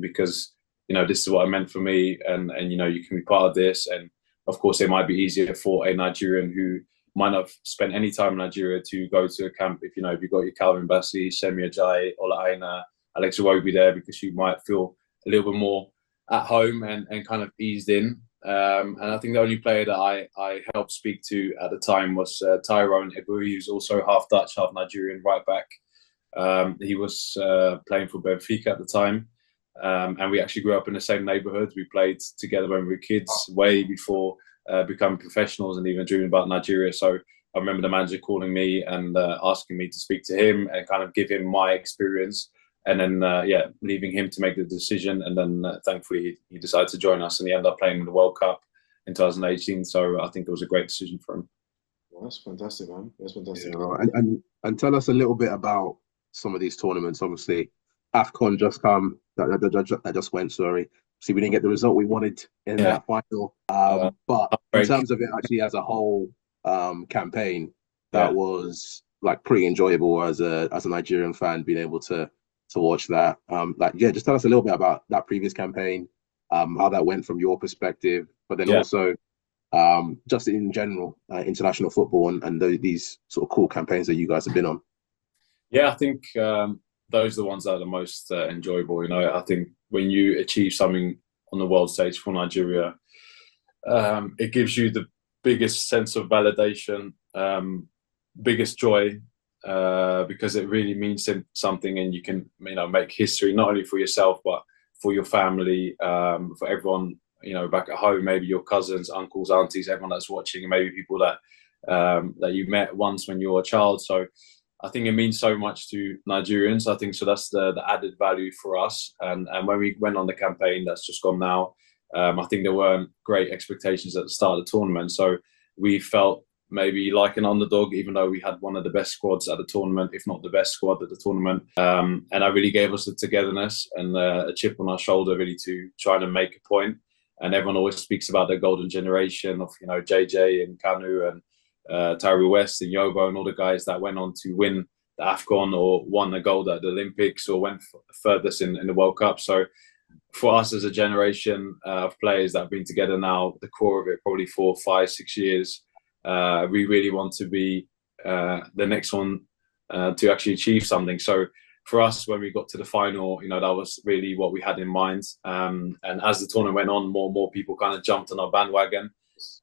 because this is what it meant for me, and you can be part of this." And of course, it might be easier for a Nigerian who might not have spent any time in Nigeria to go to a camp if you've got your Calvin Bassey, Semi Ajayi, Ola Aina, Alex Iwobi there, because you might feel a little bit more at home and kind of eased in. And I think the only player that I helped speak to at the time was Tyrone Eboué, who's also half Dutch, half Nigerian right back. He was playing for Benfica at the time. And we actually grew up in the same neighborhood. We played together when we were kids, way before becoming professionals and even dreaming about Nigeria. So I remember the manager calling me and asking me to speak to him and kind of give him my experience. And then, leaving him to make the decision. And then, thankfully, he decided to join us, and he ended up playing in the World Cup in 2018. So I think it was a great decision for him. Well, that's fantastic, man. That's fantastic. Yeah, and tell us a little bit about some of these tournaments. Obviously, AFCON just come, that just went, sorry. See, we didn't get the result we wanted in that final. But in terms of it actually as a whole campaign, that was like pretty enjoyable as a Nigerian fan, being able to watch that. Just tell us a little bit about that previous campaign, how that went from your perspective, but then also just in general, international football and these sort of cool campaigns that you guys have been on. Yeah, I think those are the ones that are the most enjoyable. I think when you achieve something on the world stage for Nigeria, it gives you the biggest sense of validation, biggest joy, because it really means something, and you can make history not only for yourself but for your family, for everyone back at home, maybe your cousins, uncles, aunties, everyone that's watching, and maybe people that you met once when you were a child. So I think it means so much to Nigerians. I think so. That's the added value for us. And when we went on the campaign that's just gone now, I think there weren't great expectations at the start of the tournament. So we felt maybe like an underdog, even though we had one of the best squads at the tournament, if not the best squad at the tournament. And that really gave us the togetherness and a chip on our shoulder, really, to try to make a point. And everyone always speaks about the golden generation of JJ and Kanu and Tyree West and Yobo and all the guys that went on to win the AFCON or won a gold at the Olympics or went furthest in the World Cup. So for us as a generation of players that have been together now, the core of it probably 4, 5, 6 years, we really want to be the next one to actually achieve something. So for us, when we got to the final, that was really what we had in mind. And as the tournament went on, more and more people kind of jumped on our bandwagon.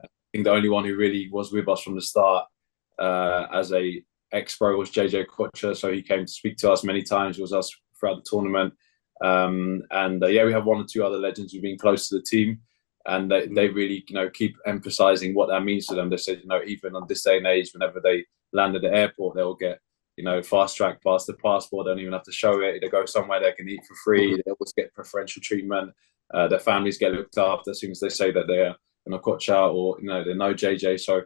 I think the only one who really was with us from the start as a ex-pro was JJ Kocha. So he came to speak to us many times. It was us throughout the tournament. We have 1 or 2 other legends who've been close to the team. And they really, keep emphasizing what that means to them. They said, even on this day and age, whenever they land at the airport, they'll get, fast track past the passport. They don't even have to show it. They go somewhere they can eat for free. They always get preferential treatment. Their families get looked after as soon as they say that they're a Kocha or, they know JJ. So,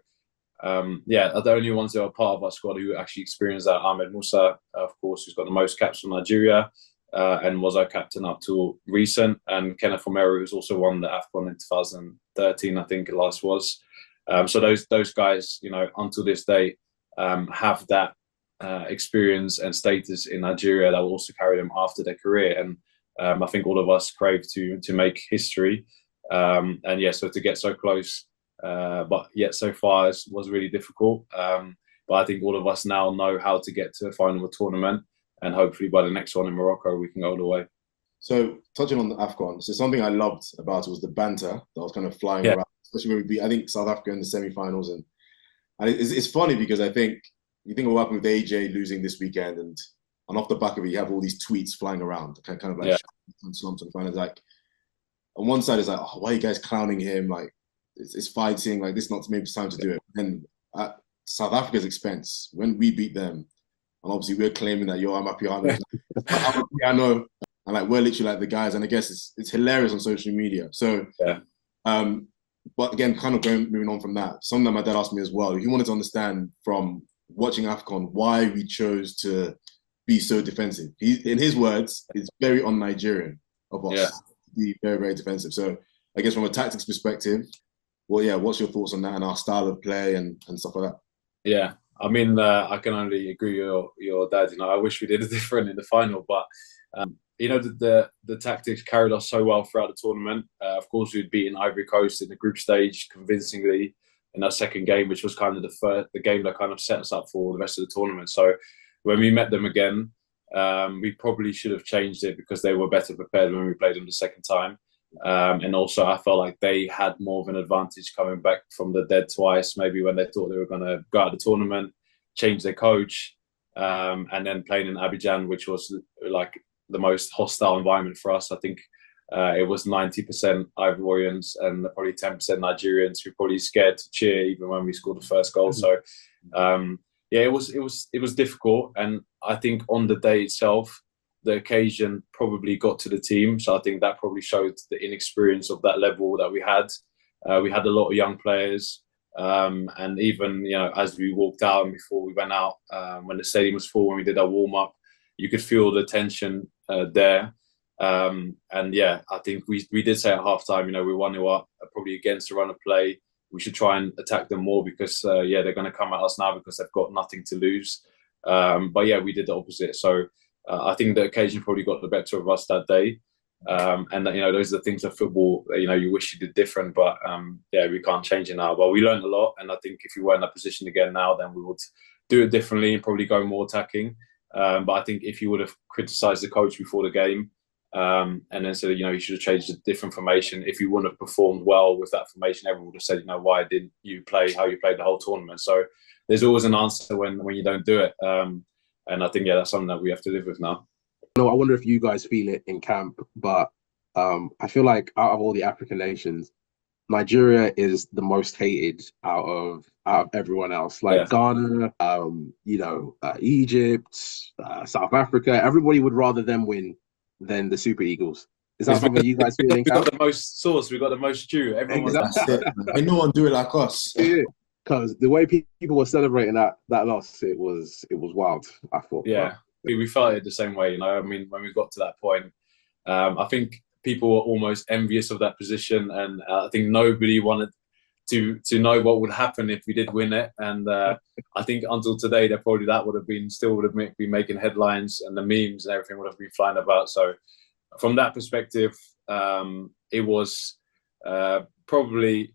the only ones that are part of our squad who actually experienced that, Ahmed Musa, of course, who's got the most caps for Nigeria. And was our captain up till recent, and Kenneth Omeru, who's also won the AFCON in 2013, I think it last was. So those guys, until this day, have that experience and status in Nigeria that will also carry them after their career. And I think all of us crave to make history. So to get so close, but yet so far was really difficult. But I think all of us now know how to get to a final of a tournament. And hopefully by the next one in Morocco, we can go all the way. So touching on the AFCON, so something I loved about it was the banter that was kind of flying around, especially when we beat, I think, South Africa in the semi-finals. And it's funny because I think you think of what happened with AJ losing this weekend, and off the back of it, you have all these tweets flying around, kind of like slumps and finals. Like on one side, it's like, oh, why are you guys clowning him? Like it's fighting, like this, not maybe it's time to do it. And at South Africa's expense, when we beat them, and obviously we're claiming that, yo, I'm a piano, I'm a piano, and like we're literally like the guys, and I guess it's hilarious on social media. So yeah. But again, kind of moving on from that, something that my dad asked me as well, he wanted to understand from watching AFCON why we chose to be so defensive. In his words, it's very un-Nigerian of us to be very, very defensive. So I guess from a tactics perspective, well, yeah, what's your thoughts on that and our style of play and stuff like that? Yeah, I mean, I can only agree with your dad. You know, I wish we did it different in the final, but you know, the tactics carried us so well throughout the tournament. Of course, we'd beaten Ivory Coast in the group stage convincingly in our second game, which was kind of the game that kind of set us up for the rest of the tournament. So when we met them again, we probably should have changed it because they were better prepared when we played them the second time. And also, I felt like they had more of an advantage coming back from the dead twice, maybe when they thought they were going to go out of the tournament, change their coach, and then playing in Abidjan, which was like the most hostile environment for us. I think it was 90% Ivorians and probably 10% Nigerians who were probably scared to cheer even when we scored the first goal. So yeah, it was difficult, and I think on the day itself, the occasion probably got to the team. So I think that probably showed the inexperience of that level that we had. We had a lot of young players, and even, you know, as we walked out and before we went out, when the stadium was full, when we did our warm up, you could feel the tension there. And yeah, I think we did say at halftime, you know, we 1-0 up, probably against the run of play. We should try and attack them more because yeah, they're going to come at us now because they've got nothing to lose. But yeah, we did the opposite. So I think the occasion probably got the better of us that day. And you know, those are the things of football, you know, you wish you did different, but yeah, we can't change it now. But we learned a lot, and I think if we were in that position again now, then we would do it differently and probably go more attacking. But I think if you would have criticised the coach before the game, and then said, you know, you should have changed a different formation, if you wouldn't have performed well with that formation, everyone would have said, you know, why didn't you play how you played the whole tournament? So there's always an answer when you don't do it. And I think, yeah, that's something that we have to live with now. No, I wonder if you guys feel it in camp, but I feel like out of all the African nations, Nigeria is the most hated out of everyone else. Like Ghana, you know, Egypt, South Africa. Everybody would rather them win than the Super Eagles. Is that something you guys feel in camp? We got the most sauce. We got the most stew. Everyone Exactly. Ain't no one do it like us. Yeah. Because the way people were celebrating that loss, it was wild, I thought. Yeah, we felt it the same way, you know. I mean, when we got to that point, I think people were almost envious of that position, and I think nobody wanted to know what would happen if we did win it. And I think until today, that would have been making headlines, and the memes and everything would have been flying about. So from that perspective, it was probably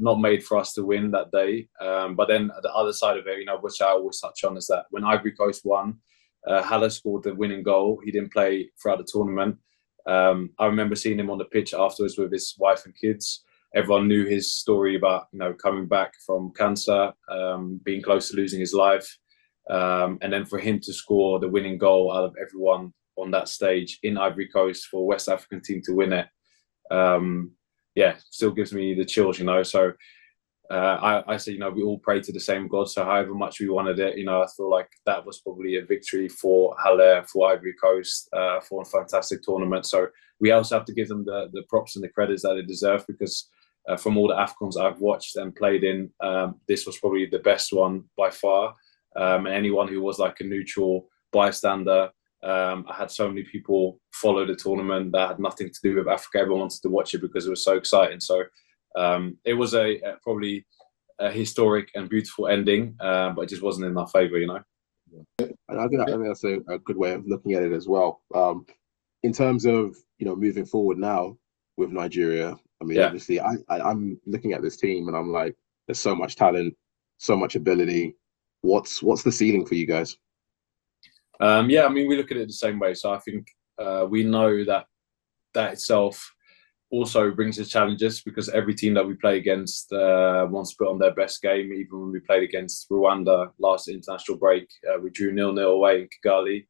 not made for us to win that day. But then the other side of it, you know, which I always touch on, is that when Ivory Coast won, Haller scored the winning goal. He didn't play throughout the tournament. I remember seeing him on the pitch afterwards with his wife and kids. Everyone knew his story about, you know, coming back from cancer, being close to losing his life, and then for him to score the winning goal out of everyone on that stage in Ivory Coast for a West African team to win it, yeah, still gives me the chills, you know. So I say, you know, we all pray to the same God. So however much we wanted it, you know, I feel like that was probably a victory for Haller, for Ivory Coast, for a fantastic tournament. So we also have to give them the props and the credits that they deserve, because from all the AFCONs I've watched and played in, this was probably the best one by far. And anyone who was like a neutral bystander, I had so many people follow the tournament that had nothing to do with Africa. Everyone wanted to watch it because it was so exciting. So it was probably a historic and beautiful ending, but it just wasn't in our favour, you know. And I think that's a good way of looking at it as well. In terms of, you know, moving forward now with Nigeria, I mean, obviously, I'm looking at this team and I'm like, there's so much talent, so much ability. What's the ceiling for you guys? Yeah, I mean, we look at it the same way. So I think we know that itself also brings us challenges, because every team that we play against wants to put on their best game. Even when we played against Rwanda last international break, we drew 0-0 away in Kigali.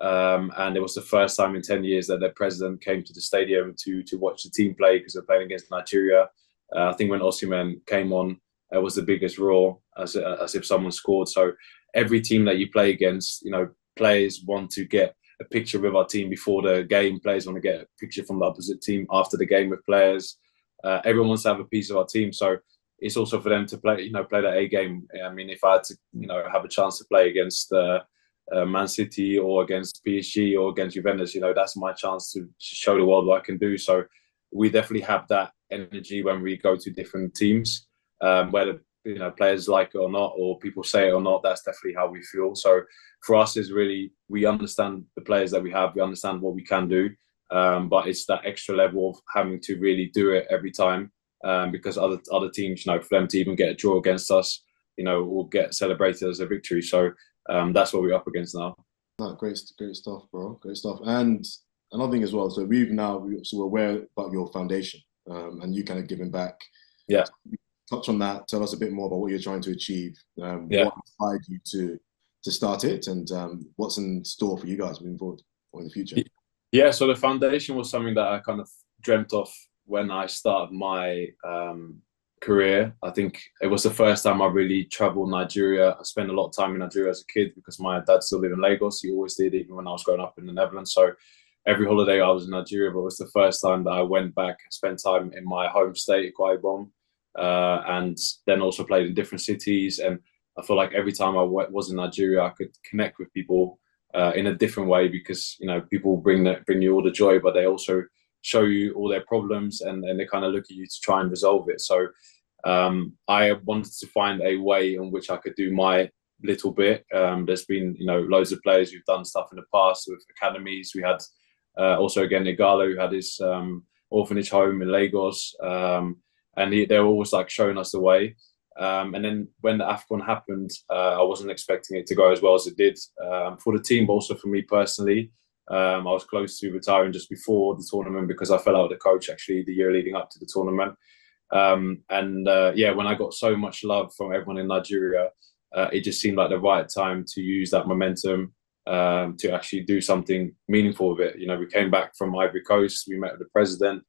And it was the first time in 10 years that their president came to the stadium to watch the team play, because they're playing against Nigeria. I think when Osimhen came on, it was the biggest roar, as if someone scored. So every team that you play against, you know, players want to get a picture with our team before the game. Players want to get a picture from the opposite team after the game with players. Everyone wants to have a piece of our team. So it's also for them to play, you know, play that A game. I mean, if I had to, you know, have a chance to play against Man City or against PSG or against Juventus, you know, that's my chance to show the world what I can do. So we definitely have that energy when we go to different teams, whether, you know, players like it or not, or people say it or not. That's definitely how we feel. So for us, is really, we understand the players that we have, we understand what we can do, but it's that extra level of having to really do it every time, because other teams, you know, for them to even get a draw against us, you know, will get celebrated as a victory. So that's what we're up against now. No, great stuff, bro. Great stuff. And another thing as well. So we're aware about your foundation, and you kind of giving back. Yeah. Touch on that. Tell us a bit more about what you're trying to achieve. What inspired you to start it, and what's in store for you guys moving forward or in the future? Yeah. So the foundation was something that I kind of dreamt of when I started my career. I think it was the first time I really traveled Nigeria. I spent a lot of time in Nigeria as a kid because my dad still lived in Lagos. He always did, even when I was growing up in the Netherlands. So every holiday I was in Nigeria, but it was the first time that I went back and spent time in my home state, Akwa Ibom, and then also played in different cities. And I feel like every time I was in Nigeria, I could connect with people in a different way, because, you know, people bring you all the joy, but they also show you all their problems, and they kind of look at you to try and resolve it. So I wanted to find a way in which I could do my little bit. There's been, you know, loads of players who've done stuff in the past with academies. We had also, again, Igalo, who had his orphanage home in Lagos, and they were always like showing us the way. And then when the AFCON happened, I wasn't expecting it to go as well as it did, for the team, but also for me personally. I was close to retiring just before the tournament because I fell out with the coach actually the year leading up to the tournament. Yeah, when I got so much love from everyone in Nigeria, it just seemed like the right time to use that momentum to actually do something meaningful with it. You know, we came back from Ivory Coast, we met with the president.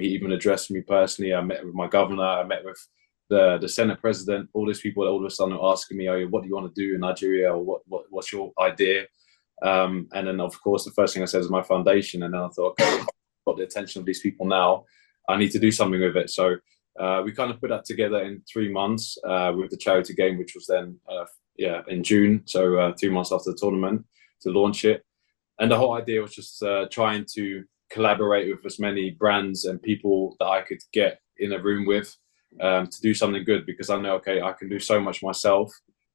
He even addressed me personally. I met with my governor, I met with the Senate president, all these people that all of a sudden are asking me, oh, what do you want to do in Nigeria, or what's your idea? And then, of course, the first thing I said is my foundation. And then I thought, okay, I've got the attention of these people now, I need to do something with it. So we kind of put that together in 3 months with the charity game, which was then, in June. So 2 months after the tournament, to launch it. And the whole idea was just trying to collaborate with as many brands and people that I could get in a room with to do something good, because I know, okay, I can do so much myself.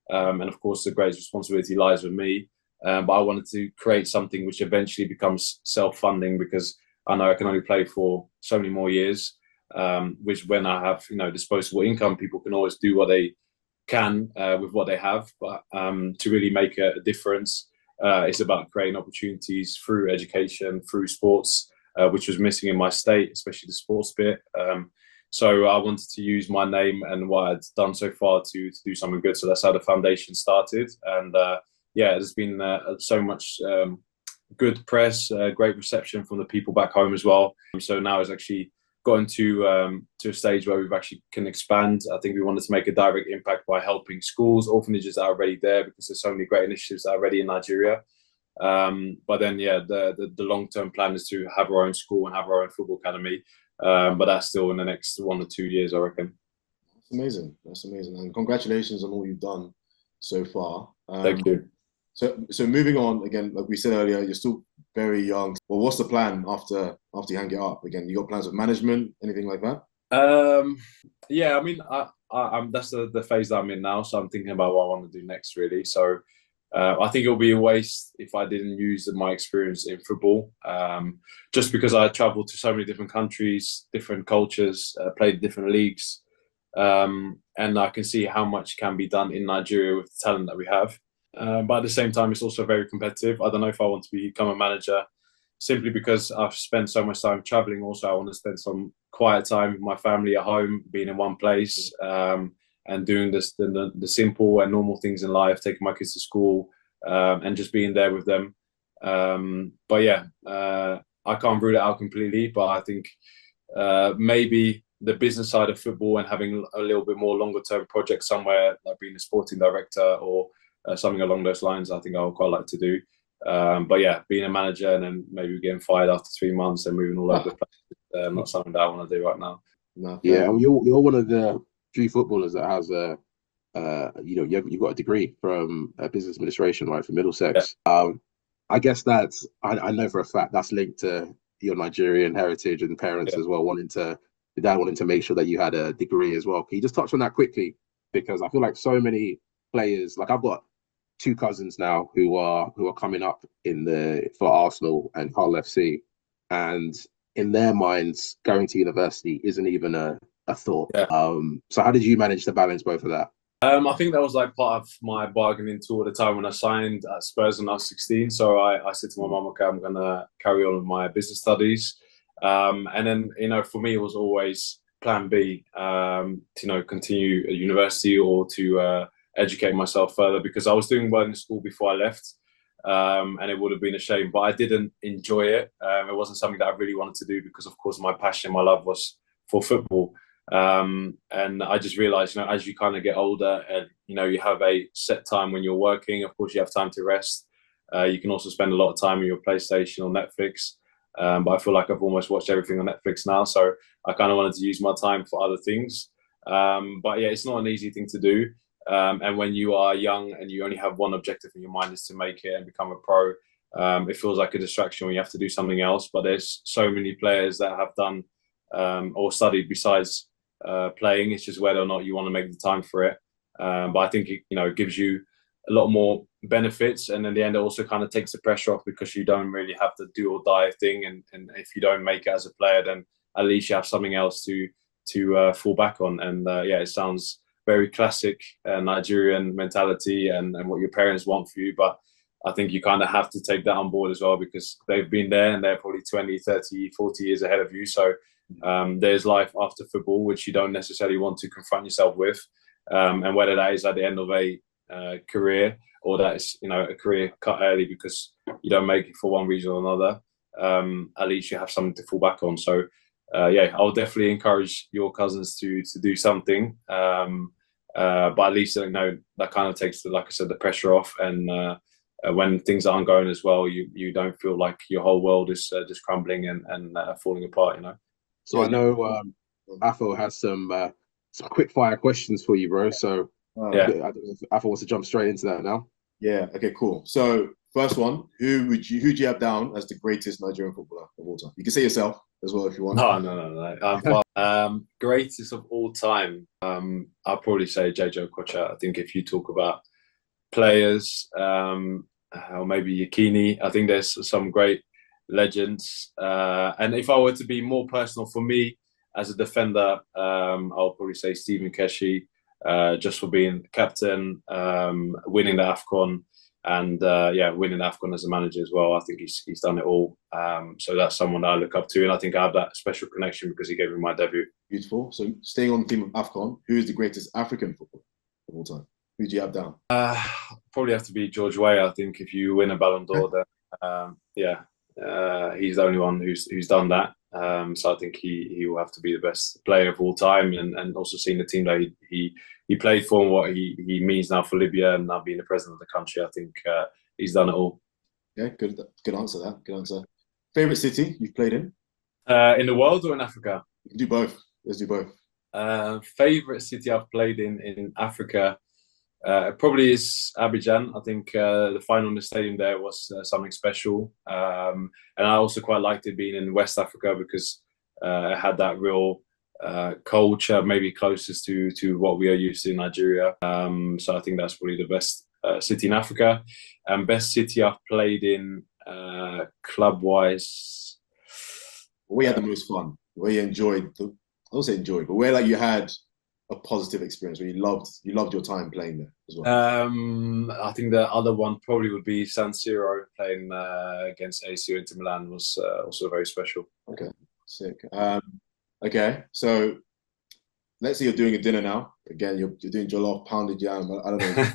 And of course, the greatest responsibility lies with me. But I wanted to create something which eventually becomes self-funding, because I know I can only play for so many more years, which when I have, you know, disposable income, people can always do what they can with what they have. But to really make a difference, it's about creating opportunities through education, through sports, which was missing in my state, especially the sports bit. So I wanted to use my name and what I'd done so far to do something good. So that's how the foundation started. And yeah, there's been so much good press, great reception from the people back home as well. So now it's actually gotten to a stage where we've actually can expand. I think we wanted to make a direct impact by helping schools, orphanages that are already there, because there's so many great initiatives that are already in Nigeria. But then, yeah, the long-term plan is to have our own school and have our own football academy. But that's still in the next 1 to 2 years, I reckon. That's amazing. That's amazing. And congratulations on all you've done so far. Thank you. So moving on, again, like we said earlier, you're still very young. Well, what's the plan after you hang it up? Again, you got plans of management, anything like that? Yeah, I mean, I'm that's the phase that I'm in now. So I'm thinking about what I want to do next, really. So I think it'll be a waste if I didn't use my experience in football, just because I traveled to so many different countries, different cultures, played different leagues, and I can see how much can be done in Nigeria with the talent that we have. But at the same time, it's also very competitive. I don't know if I want to become a manager, simply because I've spent so much time traveling. Also, I want to spend some quiet time with my family at home, being in one place, and doing the simple and normal things in life, taking my kids to school, and just being there with them. But yeah, I can't rule it out completely, but I think maybe the business side of football and having a little bit more longer term project somewhere, like being a sporting director or something along those lines, I think I would quite like to do. But yeah, being a manager and then maybe getting fired after 3 months and moving all over the place, not something that I want to do right now. No, Yeah, and you're one of the few footballers that has a you've got a degree from business administration, right, from Middlesex. Yeah. I guess that's I know for a fact that's linked to your Nigerian heritage and parents as well, your dad wanting to make sure that you had a degree as well. Can you just touch on that quickly? Because I feel like so many players, like I've got 2 cousins now who are coming up for Arsenal and Hull FC, and in their minds, going to university isn't even a thought. Yeah. So how did you manage to balance both of that? I think that was like part of my bargaining tool at the time when I signed at Spurs when I was 16. So I said to my mum, okay, I'm going to carry on with my business studies. And then, for me, it was always plan B, to continue at university or to educate myself further, because I was doing well in school before I left. And it would have been a shame, but I didn't enjoy it. It wasn't something that I really wanted to do because, of course, my passion, my love was for football. And I just realized, as you kind of get older and, you have a set time when you're working, of course, you have time to rest. You can also spend a lot of time on your PlayStation or Netflix. But I feel like I've almost watched everything on Netflix now. So I kind of wanted to use my time for other things. But yeah, it's not an easy thing to do. And when you are young and you only have one objective in your mind is to make it and become a pro, it feels like a distraction when you have to do something else. But there's so many players that have done or studied besides playing. It's just whether or not you want to make the time for it. But I think it gives you a lot more benefits, and in the end, it also kind of takes the pressure off because you don't really have the do or die thing. And if you don't make it as a player, then at least you have something else to fall back on. And yeah, it sounds very classic Nigerian mentality and what your parents want for you. But I think you kind of have to take that on board as well, because they've been there and they're probably 20, 30, 40 years ahead of you. So there's life after football, which you don't necessarily want to confront yourself with. And whether that is at the end of a career or that is, a career cut early because you don't make it for one reason or another, at least you have something to fall back on. So yeah, I'll definitely encourage your cousins to do something. But at least, that kind of takes, like I said, the pressure off. And when things aren't going as well, you don't feel like your whole world is just crumbling and falling apart, So I know Afo has some quick fire questions for you, bro. So yeah, I don't know if Afo wants to jump straight into that now. Yeah. Okay. Cool. So first one, who'd you have down as the greatest Nigerian footballer of all time? You can say yourself as well if you want. No. Greatest of all time. I'll probably say JJ Okocha. I think if you talk about players, or maybe Yakini, I think there's some great legends. And if I were to be more personal for me as a defender, I'll probably say Stephen Keshi, just for being captain, winning the AFCON, and winning the AFCON as a manager as well. I think he's done it all. So that's someone that I look up to, and I think I have that special connection because he gave me my debut. Beautiful. So staying on the theme of AFCON, who is the greatest African footballer of all time? Who do you have down? Probably have to be George Weah. I think if you win a Ballon d'Or, then he's the only one who's done that. So I think he will have to be the best player of all time, and also seeing the team that he played for and what he means now for Libya and now being the president of the country. I think he's done it all. Yeah, good answer. Good answer. Favorite city you've played in? In the world or in Africa? You can do both. Let's do both. Favorite city I've played in Africa probably is Abidjan. I think the final in the stadium there was something special. And I also quite liked it being in West Africa because it had that real culture, maybe closest to what we are used to in Nigeria. So I think that's probably the best city in Africa. And best city I've played in club-wise. Where you had the most fun? Where you enjoyed? I don't say enjoyed, but where you had a positive experience, where you loved your time playing there as well? I think the other one probably would be San Siro. Playing against AC Inter Milan was also very special. Okay, sick. Okay, so let's say you're doing a dinner now. Again, you're doing jollof, pounded yam. I don't know.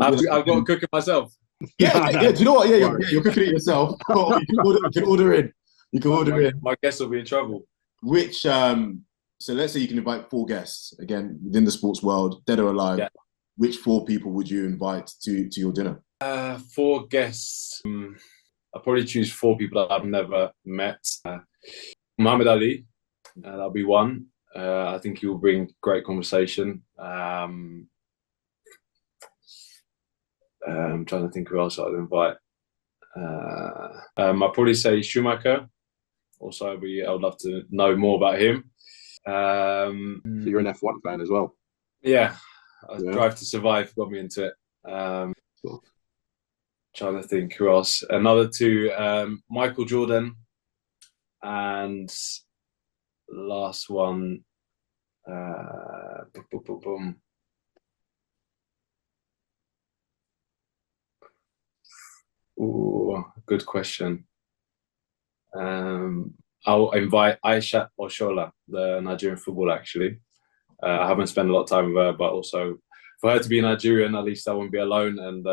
I've got to cook it myself. Yeah. Do you know what? Yeah, you're cooking it yourself. You can order in. You can order in. My guests will be in trouble. Which So let's say you can invite 4 guests, again, within the sports world, dead or alive. Yeah. Which 4 people would you invite to your dinner? 4 guests. I'll probably choose 4 people that I've never met. Muhammad Ali, that'll be one. I think he will bring great conversation. I'm trying to think who else I'd invite. I'll probably say Schumacher. Also, I would love to know more about him. So you're an F1 fan as well? Yeah, Drive to Survive got me into it. Cool. Trying to think who else. Another 2, Michael Jordan, and last one. Ooh, good question. I'll invite Aisha Oshola, the Nigerian footballer, actually. I haven't spent a lot of time with her, but also for her to be Nigerian, at least I won't be alone. And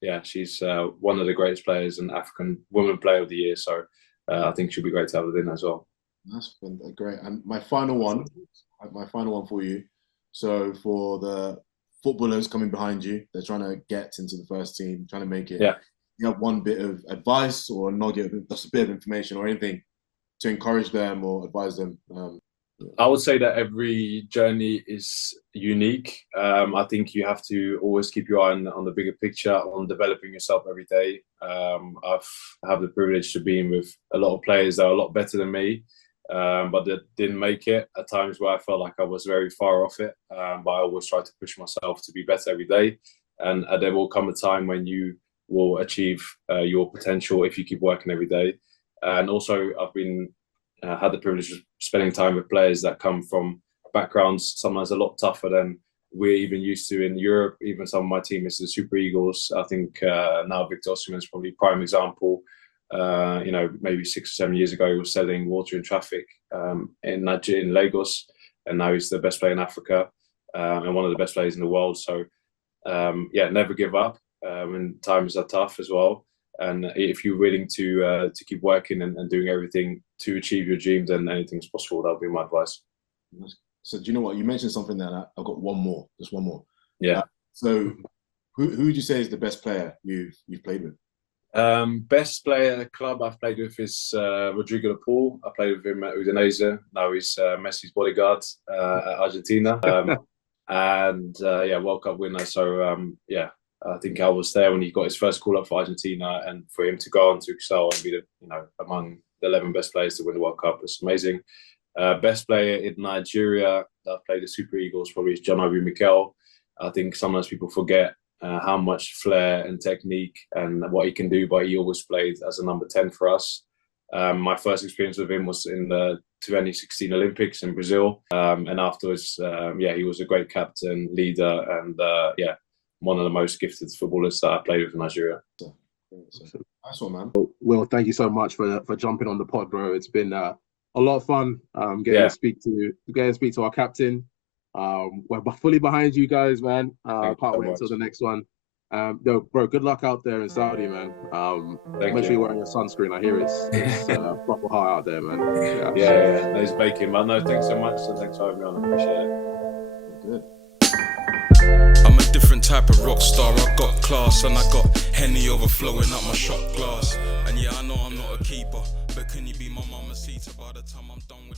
yeah, she's one of the greatest players and African Women Player of the Year. So I think she'll be great to have her in as well. That's great. And my final one for you. So for the footballers coming behind you, they're trying to get into the first team, trying to make it. Yeah. You have one bit of advice or a nugget, just a bit of information or anything to encourage them or advise them? I would say that every journey is unique. I think you have to always keep your eye on the bigger picture, on developing yourself every day. I've had the privilege to be with a lot of players that are a lot better than me, but that didn't make it at times where I felt like I was very far off it. But I always try to push myself to be better every day. And there will come a time when you will achieve your potential if you keep working every day. And also, I've been had the privilege of spending time with players that come from backgrounds sometimes a lot tougher than we're even used to in Europe. Even some of my team is the Super Eagles. I think now Victor Osimhen is probably a prime example. Maybe 6 or 7 years ago, he was selling water in traffic in Lagos, and now he's the best player in Africa and one of the best players in the world. So, never give up when times are tough as well. And if you're willing to keep working and doing everything to achieve your dreams, then anything's possible. That would be my advice. So do you know what? You mentioned something that I've got just one more. Yeah. So who would you say is the best player you've played with? Best player at the club I've played with is Rodrigo de Paul. I played with him at Udinese. Now he's Messi's bodyguard at Argentina. World Cup winner. So I think I was there when he got his first call up for Argentina, and for him to go on to excel and be among the 11 best players to win the World Cup is amazing. Best player in Nigeria that played the Super Eagles probably is John Obi Mikel. I think sometimes people forget how much flair and technique and what he can do, but he always played as a number 10 for us. My first experience with him was in the 2016 Olympics in Brazil, and afterwards, he was a great captain, leader, and one of the most gifted footballers that I played with in Nigeria. Nice one, man. Will, thank you so much for jumping on the pod, bro. It's been a lot of fun getting to speak to our captain. We're fully behind you guys, man. Can't wait until the next one. Bro, good luck out there in Saudi, man. Make sure you're wearing your sunscreen. I hear it's proper hot out there, man. Yeah. It's baking, man. No, thanks so much. So thanks for having me on. I appreciate it. Good. I'm a different type of rock star. I got class and I got Henny overflowing up my shot glass. And yeah, I know I'm not a keeper, but can you be my mama seater by the time I'm done with